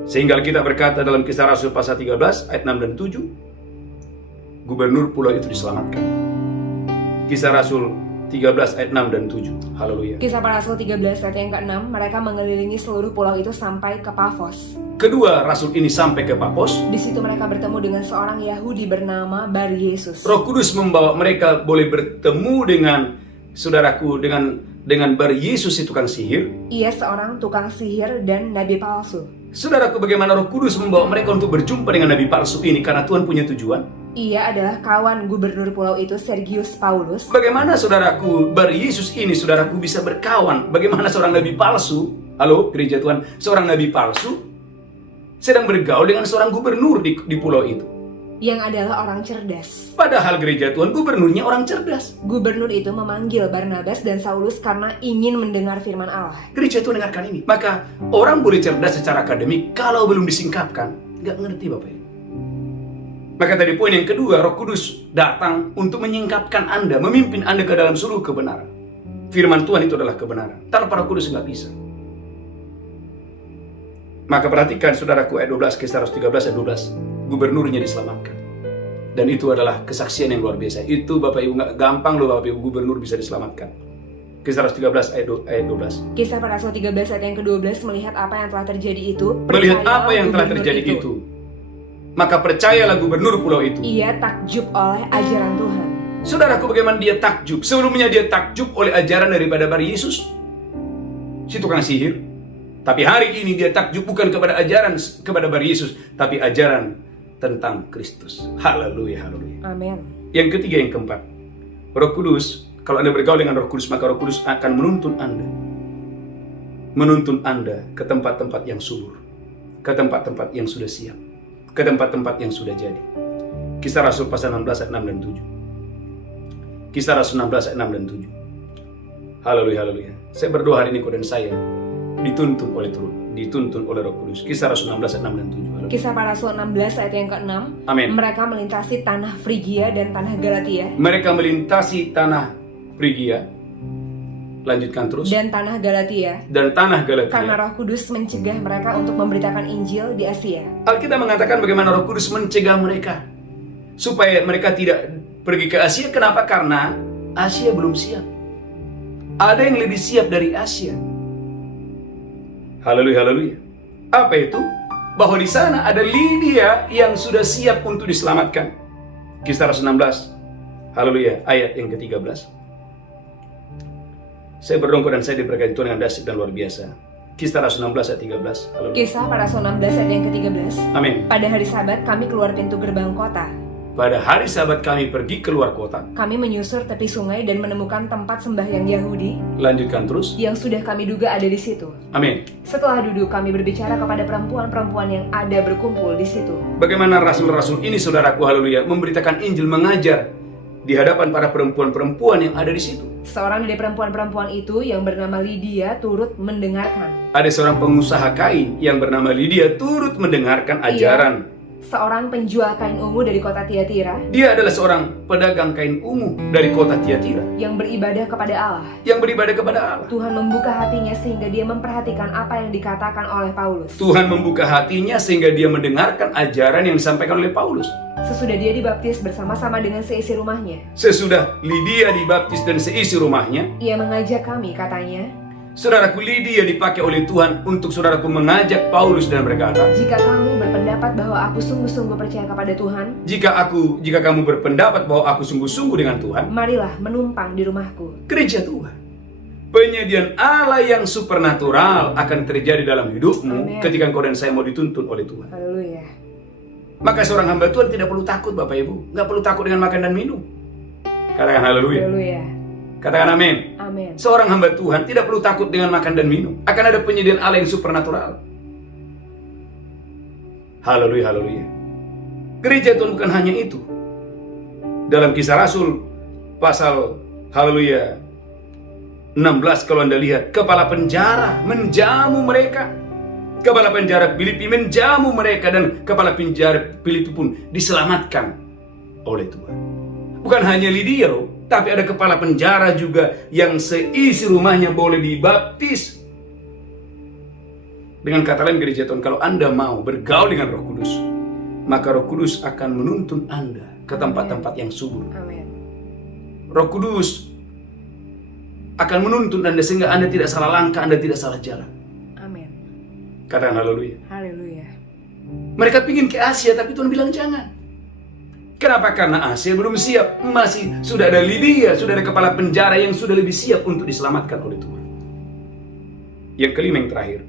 sehingga kita berkata dalam Kisah Rasul pasal 13 ayat 6 dan 7, gubernur pulau itu diselamatkan. Kisah Rasul 13 ayat 6 dan 7. Haleluya. Kisah para Rasul 13 ayat yang ke-6, mereka mengelilingi seluruh pulau itu sampai ke Pafos. Kedua rasul ini sampai ke Pafos. Di situ mereka bertemu dengan seorang Yahudi bernama Bar Yesus. Roh Kudus membawa mereka boleh bertemu dengan saudaraku, dengan Bar Yesus si tukang sihir. Ia seorang tukang sihir dan nabi palsu. Saudaraku, bagaimana Roh Kudus membawa mereka untuk berjumpa dengan nabi palsu ini karena Tuhan punya tujuan. Ia adalah kawan gubernur pulau itu, Sergius Paulus. Bagaimana saudaraku, Bar Yesus ini saudaraku bisa berkawan? Bagaimana seorang nabi palsu, halo gereja Tuhan, seorang nabi palsu sedang bergaul dengan seorang gubernur di pulau itu. Yang adalah orang cerdas. Padahal gereja Tuhan, gubernurnya orang cerdas. Gubernur itu memanggil Barnabas dan Saulus karena ingin mendengar firman Allah. Gereja Tuhan, dengarkan ini. Maka orang boleh cerdas secara akademik, kalau belum disingkapkan, nggak ngerti Bapak Ibu. Maka tadi poin yang kedua, Roh Kudus datang untuk menyingkapkan Anda, memimpin Anda ke dalam seluruh kebenaran. Firman Tuhan itu adalah kebenaran. Tanpa Roh Kudus nggak bisa. Maka perhatikan saudaraku, ayat 12, Kisah 13 ayat 12. Gubernurnya diselamatkan. Dan itu adalah kesaksian yang luar biasa. Itu Bapak Ibu, nggak gampang loh Bapak Ibu, gubernur bisa diselamatkan. Kisah Rasul 13 ayat 12. Kisah para Rasul 13 ayat yang ke-12, melihat apa yang telah terjadi itu, Melihat percayalah apa yang telah gubernur terjadi itu, maka percayalah gubernur pulau itu. Ia takjub oleh ajaran Tuhan. Saudaraku, bagaimana dia takjub? Sebelumnya dia takjub oleh ajaran daripada Bar Yesus, si tukang sihir. Tapi hari ini dia takjub bukan kepada ajaran kepada Bar Yesus, tapi ajaran tentang Kristus. Haleluya, haleluya. Amin. Yang ketiga, yang keempat, Roh Kudus. Kalau Anda bergaul dengan Roh Kudus, maka Roh Kudus akan menuntun Anda ke tempat-tempat yang subur, ke tempat-tempat yang sudah siap, ke tempat-tempat yang sudah jadi. Kisah Rasul pasal 16 ayat 6 dan 7. Kisah Rasul 16 ayat 6 dan 7. Haleluya, haleluya. Saya berdoa hari ini kau dan saya dituntun oleh Roh Kudus. Kisah Rasul 16 ayat 6 dan 7. Haleluya. Kisah para Rasul 16 ayat yang ke-6. Amin. Mereka melintasi tanah Frigia dan tanah Galatia. Mereka melintasi tanah Frigia, lanjutkan terus, dan tanah Galatia. Karena Roh Kudus mencegah mereka untuk memberitakan Injil di Asia. Alkitab mengatakan bagaimana Roh Kudus mencegah mereka supaya mereka tidak pergi ke Asia. Kenapa? Karena Asia belum siap. Ada yang lebih siap dari Asia. Haleluya, haleluya. Apa itu? Bahwa di sana ada Lydia yang sudah siap untuk diselamatkan. Kisah Rasul 16, haleluya, ayat yang ke-13. Saya berdoa dan saya diberkati Tuhan dengan dahsyat dan luar biasa. Kisah Rasul 16 ayat 13. Haleluya. Kisah para Rasul 16 ayat yang ke-13. Amin. Pada hari Sabat kami keluar pintu gerbang kota. Pada hari Sabat kami pergi keluar kota. Kami menyusur tepi sungai dan menemukan tempat sembahyang Yahudi. Lanjutkan terus. Yang sudah kami duga ada di situ. Amin. Setelah duduk kami berbicara kepada perempuan-perempuan yang ada berkumpul di situ. Bagaimana rasul-rasul ini, saudaraku, haleluya, memberitakan Injil, mengajar di hadapan para perempuan-perempuan yang ada di situ. Seorang dari perempuan-perempuan itu yang bernama Lydia turut mendengarkan. Ada seorang pengusaha kain yang bernama Lydia turut mendengarkan ajaran. Seorang penjual kain ungu dari kota Tiatira. Dia adalah seorang pedagang kain ungu dari kota Tiatira yang beribadah kepada Allah. Tuhan membuka hatinya sehingga dia memperhatikan apa yang dikatakan oleh Paulus. Tuhan membuka hatinya sehingga dia mendengarkan ajaran yang disampaikan oleh Paulus. Sesudah dia dibaptis bersama-sama dengan seisi rumahnya. Sesudah Lydia dibaptis dan seisi rumahnya, ia mengajak kami, katanya. Saudaraku, Lydia dipakai oleh Tuhan untuk saudaraku mengajak Paulus dan berkata, jika kamu berpendapat bahwa aku sungguh-sungguh percaya kepada Tuhan, jika kamu berpendapat bahwa aku sungguh-sungguh dengan Tuhan, marilah menumpang di rumahku. Gereja Tuhan, penyediaan Allah yang supernatural akan terjadi dalam hidupmu. Amen. Ketika engkau dan saya mau dituntun oleh Tuhan. Haleluya. Maka seorang hamba Tuhan tidak perlu takut, Bapak Ibu. Nggak perlu takut dengan makan dan minum. Katakan haleluya. Haleluya. Katakan amin. Amin. Seorang hamba Tuhan tidak perlu takut dengan makan dan minum. Akan ada penyediaan Allah yang supernatural. Haleluya, haleluya. Gereja Tuhan bukan hanya itu. Dalam Kisah Rasul pasal haleluya 16, kalau Anda lihat, kepala penjara menjamu mereka. Kepala penjara Filipi menjamu mereka, dan kepala penjara Filipi pun diselamatkan oleh Tuhan. Bukan hanya Lydia loh, tapi ada kepala penjara juga yang seisi rumahnya boleh dibaptis. Dengan kata lain, gereja Tuhan, kalau Anda mau bergaul dengan Roh Kudus, maka Roh Kudus akan menuntun Anda ke tempat-tempat yang subur. Amin. Roh Kudus akan menuntun Anda sehingga Anda tidak salah langkah, Anda tidak salah jalan. Amin. Katakan haleluya. Haleluya. Mereka pingin ke Asia, tapi Tuhan bilang jangan. Kenapa? Karena Asia belum siap. Masih sudah ada Lydia, sudah ada kepala penjara yang sudah lebih siap untuk diselamatkan oleh Tuhan. Yang kelima, yang terakhir,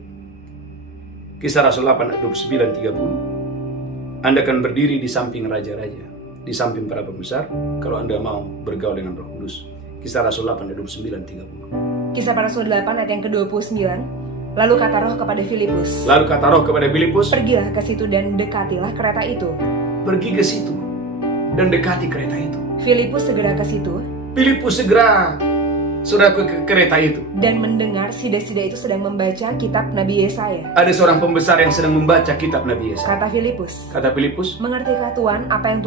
Kisah Rasul 8 ayat 29-30. Anda akan berdiri di samping raja-raja, di samping para pembesar, kalau Anda mau bergaul dengan Roh Kudus. Kisah Rasul 8 ayat 29-30. Kisah para Rasul 8 ayat yang ke-29. Lalu kata Roh kepada Filipus. Pergilah ke situ dan dekatilah kereta itu. Pergi ke situ dan dekati kereta itu. Filipus segera ke situ. Sudah ke kereta itu. Dan mendengar sida-sida itu sedang membaca kitab Nabi Yesaya. Ada seorang pembesar yang sedang membaca kitab Nabi Yesaya. Kata Filipus. Mengertikah Tuhan apa yang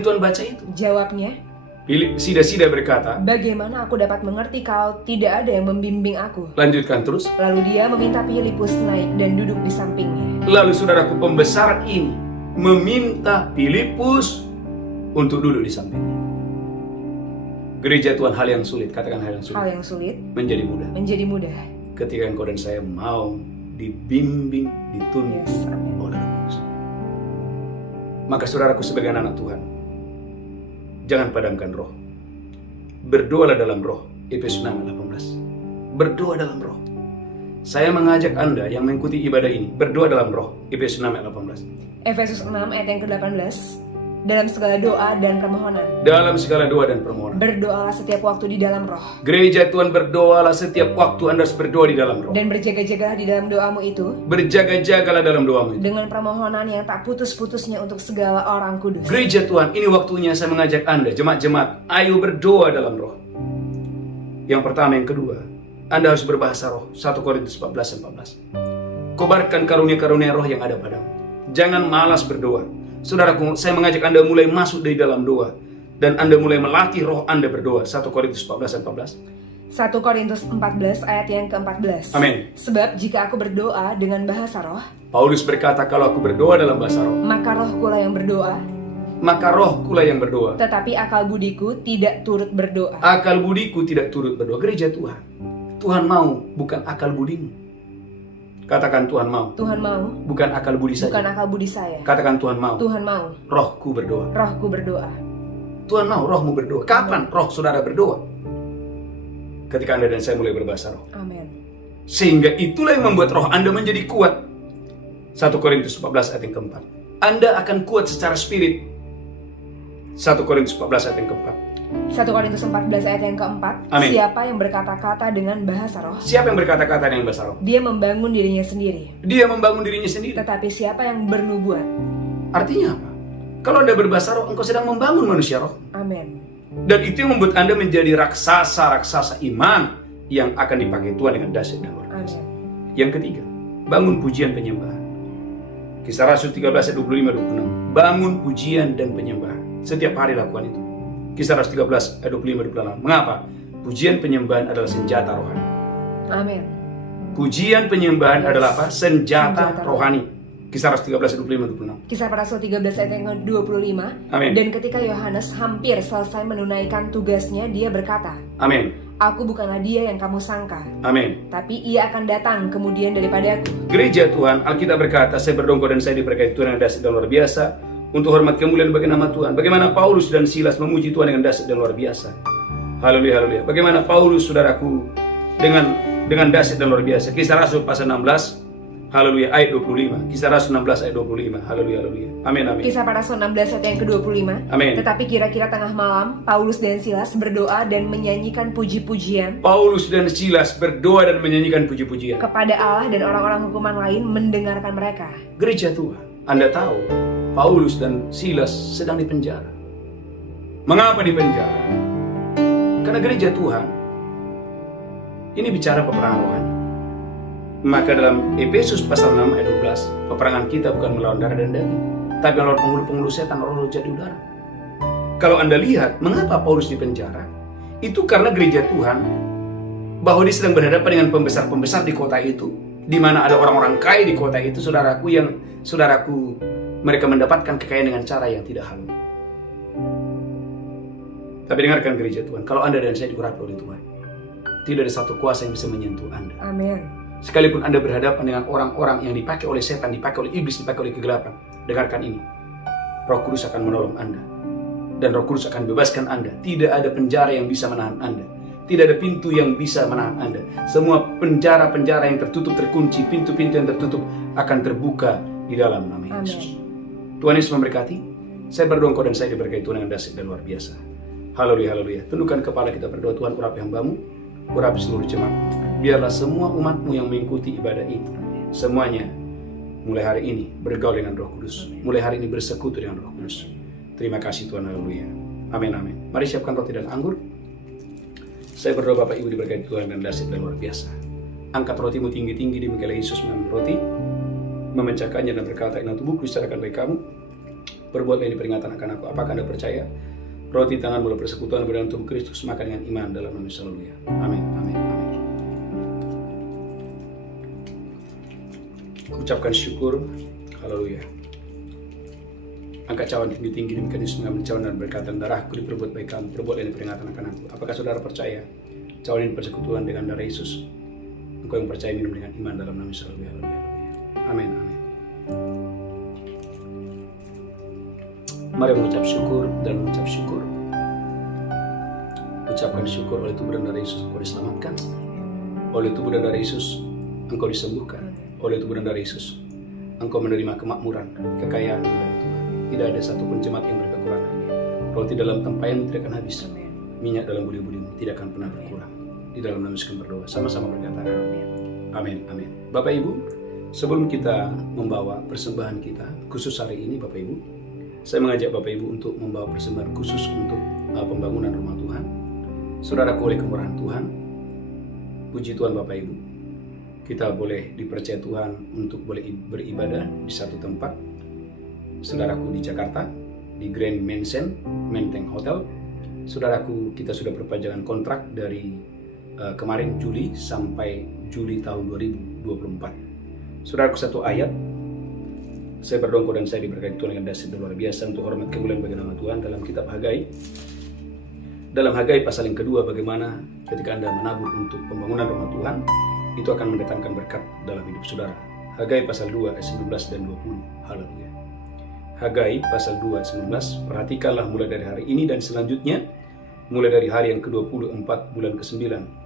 Tuhan baca itu? Jawabnya. Sida-sida berkata, bagaimana aku dapat mengerti kalau tidak ada yang membimbing aku? Lanjutkan terus. Lalu dia meminta Filipus naik dan duduk di sampingnya. Lalu saudaraku, pembesar ini meminta Filipus untuk duduk di sampingnya. Gereja Tuhan, hal yang sulit, katakan hal yang sulit, Hal yang sulit menjadi mudah menjadi mudah. ketika engkau dan saya mau dibimbing, dituntun Yes, amin. oleh Roh Kudus. Maka saudaraku sebagai anak Tuhan, jangan padamkan roh. Berdoalah dalam roh. Efesus 6:18. Berdoa dalam roh. Saya mengajak Anda yang mengikuti ibadah ini berdoa dalam roh. Efesus 6:18. Efesus 6 ayat yang ke-18. Dalam segala doa dan permohonan, Dalam segala doa dan permohonan. berdoalah setiap waktu di dalam roh. Gereja Tuhan, berdoalah setiap waktu Anda harus berdoa di dalam roh. Dan berjaga-jagalah di dalam doamu itu Berjaga-jagalah dalam doamu itu. dengan permohonan yang tak putus-putusnya untuk segala orang kudus. Gereja Tuhan, ini waktunya saya mengajak Anda, jemaat-jemaat, ayo berdoa dalam roh. Yang pertama, yang kedua, Anda harus berbahasa roh. 1 Korintus 14:14. Kobarkan karunia-karunia roh yang ada padamu. Jangan malas berdoa. Saudaraku, saya mengajak Anda mulai masuk dari dalam doa. Dan Anda mulai melatih roh Anda berdoa. 1 Korintus 14:14. 1 Korintus 14 ayat yang ke-14. Amin. Sebab jika aku berdoa dengan bahasa roh, Paulus berkata, kalau aku berdoa dalam bahasa roh, maka rohkulah yang berdoa, maka rohkulah yang berdoa. tetapi akal budiku tidak turut berdoa. Akal budiku tidak turut berdoa. Gereja Tuhan, Tuhan mau, bukan akal budimu. Katakan Tuhan mau, Tuhan mau, bukan akal budi bukan saja. akal budi saya. Katakan Tuhan mau, Tuhan mau, rohku berdoa. rohku berdoa. Tuhan mau rohmu berdoa. Kapan roh saudara berdoa? Ketika Anda dan saya mulai berbahasa roh. Amin. Sehingga itulah yang membuat roh Anda menjadi kuat. 1 Korintus 14 ayat yang keempat. Anda akan kuat secara spirit. 1 Korintus 14 ayat yang keempat. 1 Korintus 14 ayat yang keempat. Amin. Siapa yang berkata-kata dengan bahasa roh, Siapa yang berkata-kata dengan bahasa roh? dia membangun dirinya sendiri. Dia membangun dirinya sendiri. Tetapi siapa yang bernubuat, Artinya apa? Kalau Anda berbahasa roh, engkau sedang membangun manusia roh. amin. Dan itu yang membuat Anda menjadi raksasa-raksasa iman yang akan dipakai Tuhan dengan dahsyat dan luar biasa. Amin. Yang ketiga, bangun pujian penyembahan. Kisah Rasul 13 ayat 25-26. Bangun pujian dan penyembahan. Setiap hari lakukan itu. Kisah Rasul 13 ayat 25-26. Mengapa? Pujian penyembahan adalah senjata rohani. Amin. Pujian penyembahan adalah apa? Senjata Senjata rohani. Kisah Rasul 13 ayat 25-26. Kisah para Rasul 13 ayat yang ke-25. Amin. Dan ketika Yohanes hampir selesai menunaikan tugasnya, dia berkata, Amin. Aku bukanlah dia yang kamu sangka, Amin. tapi ia akan datang kemudian daripadaku. Gereja Tuhan, Alkitab berkata, saya berdongkol dan saya diberkati Tuhan dengan dahsyat dan luar biasa untuk hormat kemuliaan bagi nama Tuhan. Bagaimana Paulus dan Silas memuji Tuhan dengan dahsyat dan luar biasa. Haleluya, haleluya. Bagaimana Paulus, saudaraku, dengan dahsyat dan luar biasa. Kisah Rasul pasal 16, haleluya, ayat 25. Kisah Rasul 16 ayat 25. Haleluya, haleluya. Amin, amin. Kisah para Rasul 16 ayat yang ke-25. Amin. Tetapi kira-kira tengah malam, Paulus dan Silas berdoa dan menyanyikan puji-pujian Paulus dan Silas berdoa dan menyanyikan puji-pujian. kepada Allah, dan orang-orang hukuman lain mendengarkan mereka. Gereja Tuhan, Anda tahu, Paulus dan Silas sedang dipenjara. Mengapa dipenjara? Karena gereja Tuhan ini bicara peperangan rohani. Maka dalam Efesus pasal 6 ayat 12, peperangan kita bukan melawan darah dan daging, tapi melawan penghulu-penghulu setan, roh-roh jahat di udara. Kalau Anda lihat, mengapa Paulus dipenjara? Itu karena gereja Tuhan, bahwa dia sedang berhadapan dengan pembesar-pembesar di kota itu, di mana ada orang-orang kaya di kota itu, saudaraku, mereka mendapatkan kekayaan dengan cara yang tidak halus. Tapi dengarkan gereja Tuhan, kalau Anda dan saya diurapi oleh Tuhan, tidak ada satu kuasa yang bisa menyentuh Anda. Amin. Sekalipun Anda berhadapan dengan orang-orang yang dipakai oleh setan, dipakai oleh iblis, dipakai oleh kegelapan, dengarkan ini, Roh Kudus akan menolong Anda, dan Roh Kudus akan bebaskan Anda. Tidak ada penjara yang bisa menahan Anda. Tidak ada pintu yang bisa menahan Anda. Semua penjara-penjara yang tertutup, terkunci, pintu-pintu yang tertutup akan terbuka di dalam nama Yesus. Tuhan Yesus memberkati. Saya berdongkol dan saya diberkati Tuhan dengan dahsyat dan luar biasa. Haleluya, haleluya. Tundukkan kepala kita berdoa. Tuhan, urapi hambamu, urapi seluruh jemaat. Biarlah semua umatmu yang mengikuti ibadah ini, semuanya mulai hari ini bergaul dengan Roh Kudus. Mulai hari ini bersekutu dengan Roh Kudus. Terima kasih Tuhan, haleluya. Amin, amin. Mari siapkan roti dan anggur. Saya berdoa Bapak Ibu diberkati Tuhan dan dahsyat dan luar biasa. Angkat rotimu tinggi-tinggi, demikianlah Yesus mengambil roti, memecahkannya dan berkata, "Inilah tubuhku diserahkan bagi kamu. Perbuatlah ini peringatan akan aku." Apakah Anda percaya? Roti tangan mulai persekutuan berdalam tubuh Kristus, makan dengan iman dalam nama Yesus. Haleluya. Amin, amin, amin. Ucapkan syukur. Haleluya. Angkat cawan tinggi-tinggi demikian Yesus mengambil cawan dan berkata, darahku diperbuat baik kamu, perbuat ini peringatan akan aku. Apakah saudara percaya cawan ini persekutuan dengan darah Yesus? Engkau yang percaya minum dengan iman dalam nama Yesus. Amin, amin. Mari mengucap syukur dan mengucap syukur. Ucapkan syukur oleh tubuh dan darah Yesus engkau diselamatkan. Oleh tubuh dan darah Yesus engkau disembuhkan. Oleh tubuh dan darah Yesus engkau menerima kemakmuran, kekayaan dari Tuhan. Tidak ada satupun jemaat yang berkekurangan. Roti dalam tempayanmu tidak akan habis. Minyak dalam budi-budimu tidak akan pernah berkurang. Di dalam nama Yesus kami berdoa. Sama-sama berkata, amin, amin. Bapak Ibu, sebelum kita membawa persembahan kita khusus hari ini, Bapak Ibu, saya mengajak Bapak Ibu untuk membawa persembahan khusus untuk pembangunan rumah Tuhan. Saudaraku, oleh kemurahan Tuhan, puji Tuhan Bapak Ibu, kita boleh dipercaya Tuhan untuk boleh beribadah di satu tempat. Saudaraku di Jakarta, di Grand Mansion, Menteng Hotel. Saudaraku, kita sudah perpanjangan kontrak dari kemarin Juli sampai Juli tahun 2024. Saudaraku, satu ayat, saya berdoa dan saya diberkati Tuhan dengan dahsyat dan luar biasa untuk hormat kemuliaan bagi nama Tuhan dalam kitab Hagai. Dalam Hagai pasal yang kedua, bagaimana ketika Anda menabur untuk pembangunan rumah Tuhan, itu akan mendatangkan berkat dalam hidup saudara. Hagai pasal 2 ayat 19 dan 20. Haleluya. Hagai pasal 2 ayat 19, perhatikanlah mulai dari hari ini dan selanjutnya, mulai dari hari yang ke-24 bulan ke-9,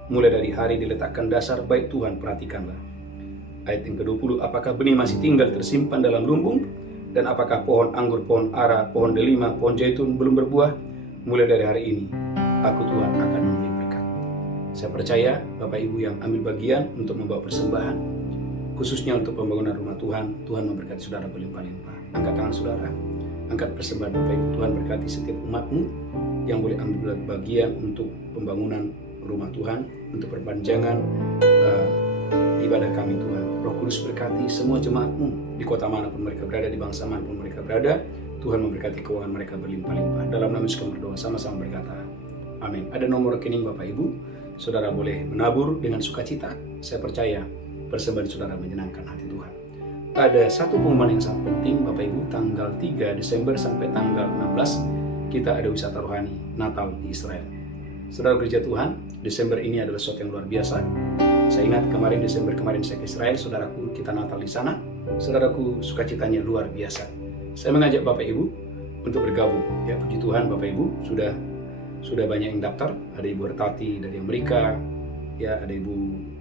mulai dari hari diletakkan dasar bait Tuhan, perhatikanlah. Ayat yang ke-20, apakah benih masih tinggal tersimpan dalam lumbung, dan apakah pohon anggur, pohon ara, pohon delima, pohon zaitun belum berbuah, mulai dari hari ini, aku Tuhan akan memberi berkat. Saya percaya Bapak Ibu yang ambil bagian untuk membawa persembahan, khususnya untuk pembangunan rumah Tuhan, Tuhan memberkati saudara berlimpah-limpah. Angkat tangan saudara, angkat persembahan Bapak Ibu. Tuhan berkati setiap umatmu yang boleh ambil bagian untuk pembangunan rumah Tuhan, untuk perpanjangan ibadah kami Tuhan. Roh Kudus berkati semua jemaatmu di kota manapun mereka berada, di bangsa manapun mereka berada. Tuhan memberkati keuangan mereka berlimpah-limpah. Dalam nama Yesus kami berdoa, sama-sama berkata, amin. Ada nomor rekening Bapak Ibu, saudara boleh menabur dengan sukacita. Saya percaya persembahan saudara menyenangkan hati Tuhan. Ada satu pengumuman yang sangat penting Bapak Ibu, tanggal 3 Desember sampai tanggal 16 kita ada wisata rohani Natal di Israel. Saudara kerja Tuhan, Desember ini adalah sesuatu yang luar biasa. Saya ingat kemarin Desember kemarin saya ke Israel, saudaraku, kita Natal di sana. Saudaraku, sukacitanya luar biasa. Saya mengajak Bapak Ibu untuk bergabung. Ya, puji Tuhan Bapak Ibu sudah banyak yang daftar. Ada Ibu Hertati dari Amerika, ya ada Ibu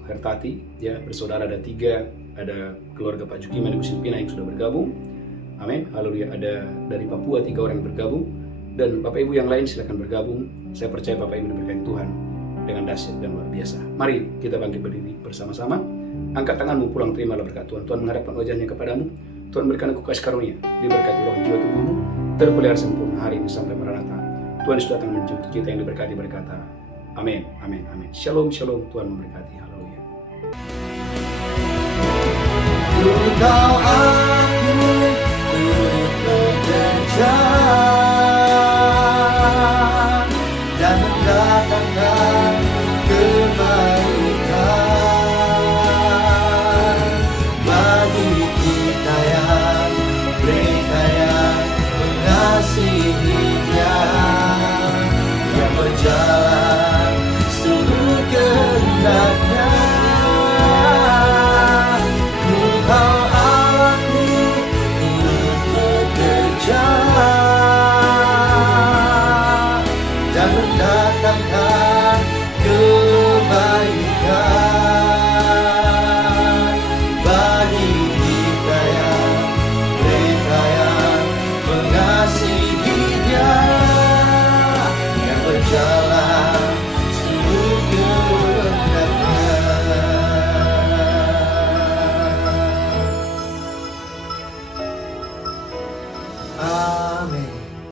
Hertati, ya bersaudara ada 3, ada keluarga Pak Jukiman, Ibu Silpina yang sudah bergabung. Amin. Haleluya. Ada dari Papua 3 orang yang bergabung, dan Bapak Ibu yang lain silakan bergabung. Saya percaya Bapak Ibu diberkati Tuhan dengan dahsyat dan luar biasa. Mari kita bangkit berdiri bersama-sama. Angkat tanganmu, pulang terimalah berkat Tuhan. Tuhan menghadapkan wajahnya kepadamu. Tuhan berikan aku kasih karunia, diberkati roh jiwa tubuhmu, terpelihara sempurna hari ini sampai Maranatha. Tuhan Yesus datang menjemput kita yang diberkati, berkata, amin, amin, amin. Shalom, shalom. Tuhan memberkati. Haleluya. Engkau aku bekerja dan mendatangkan kebaikan bagi kita yang mereka yang mengasihi Dia, yang berjalan seluruh kehendaknya. Engkau aku bekerja dan mendatangkan kebaikan bagi kita yang mereka yang mengasihi Dia, yang berjalan seluruh kehendaknya. Amin.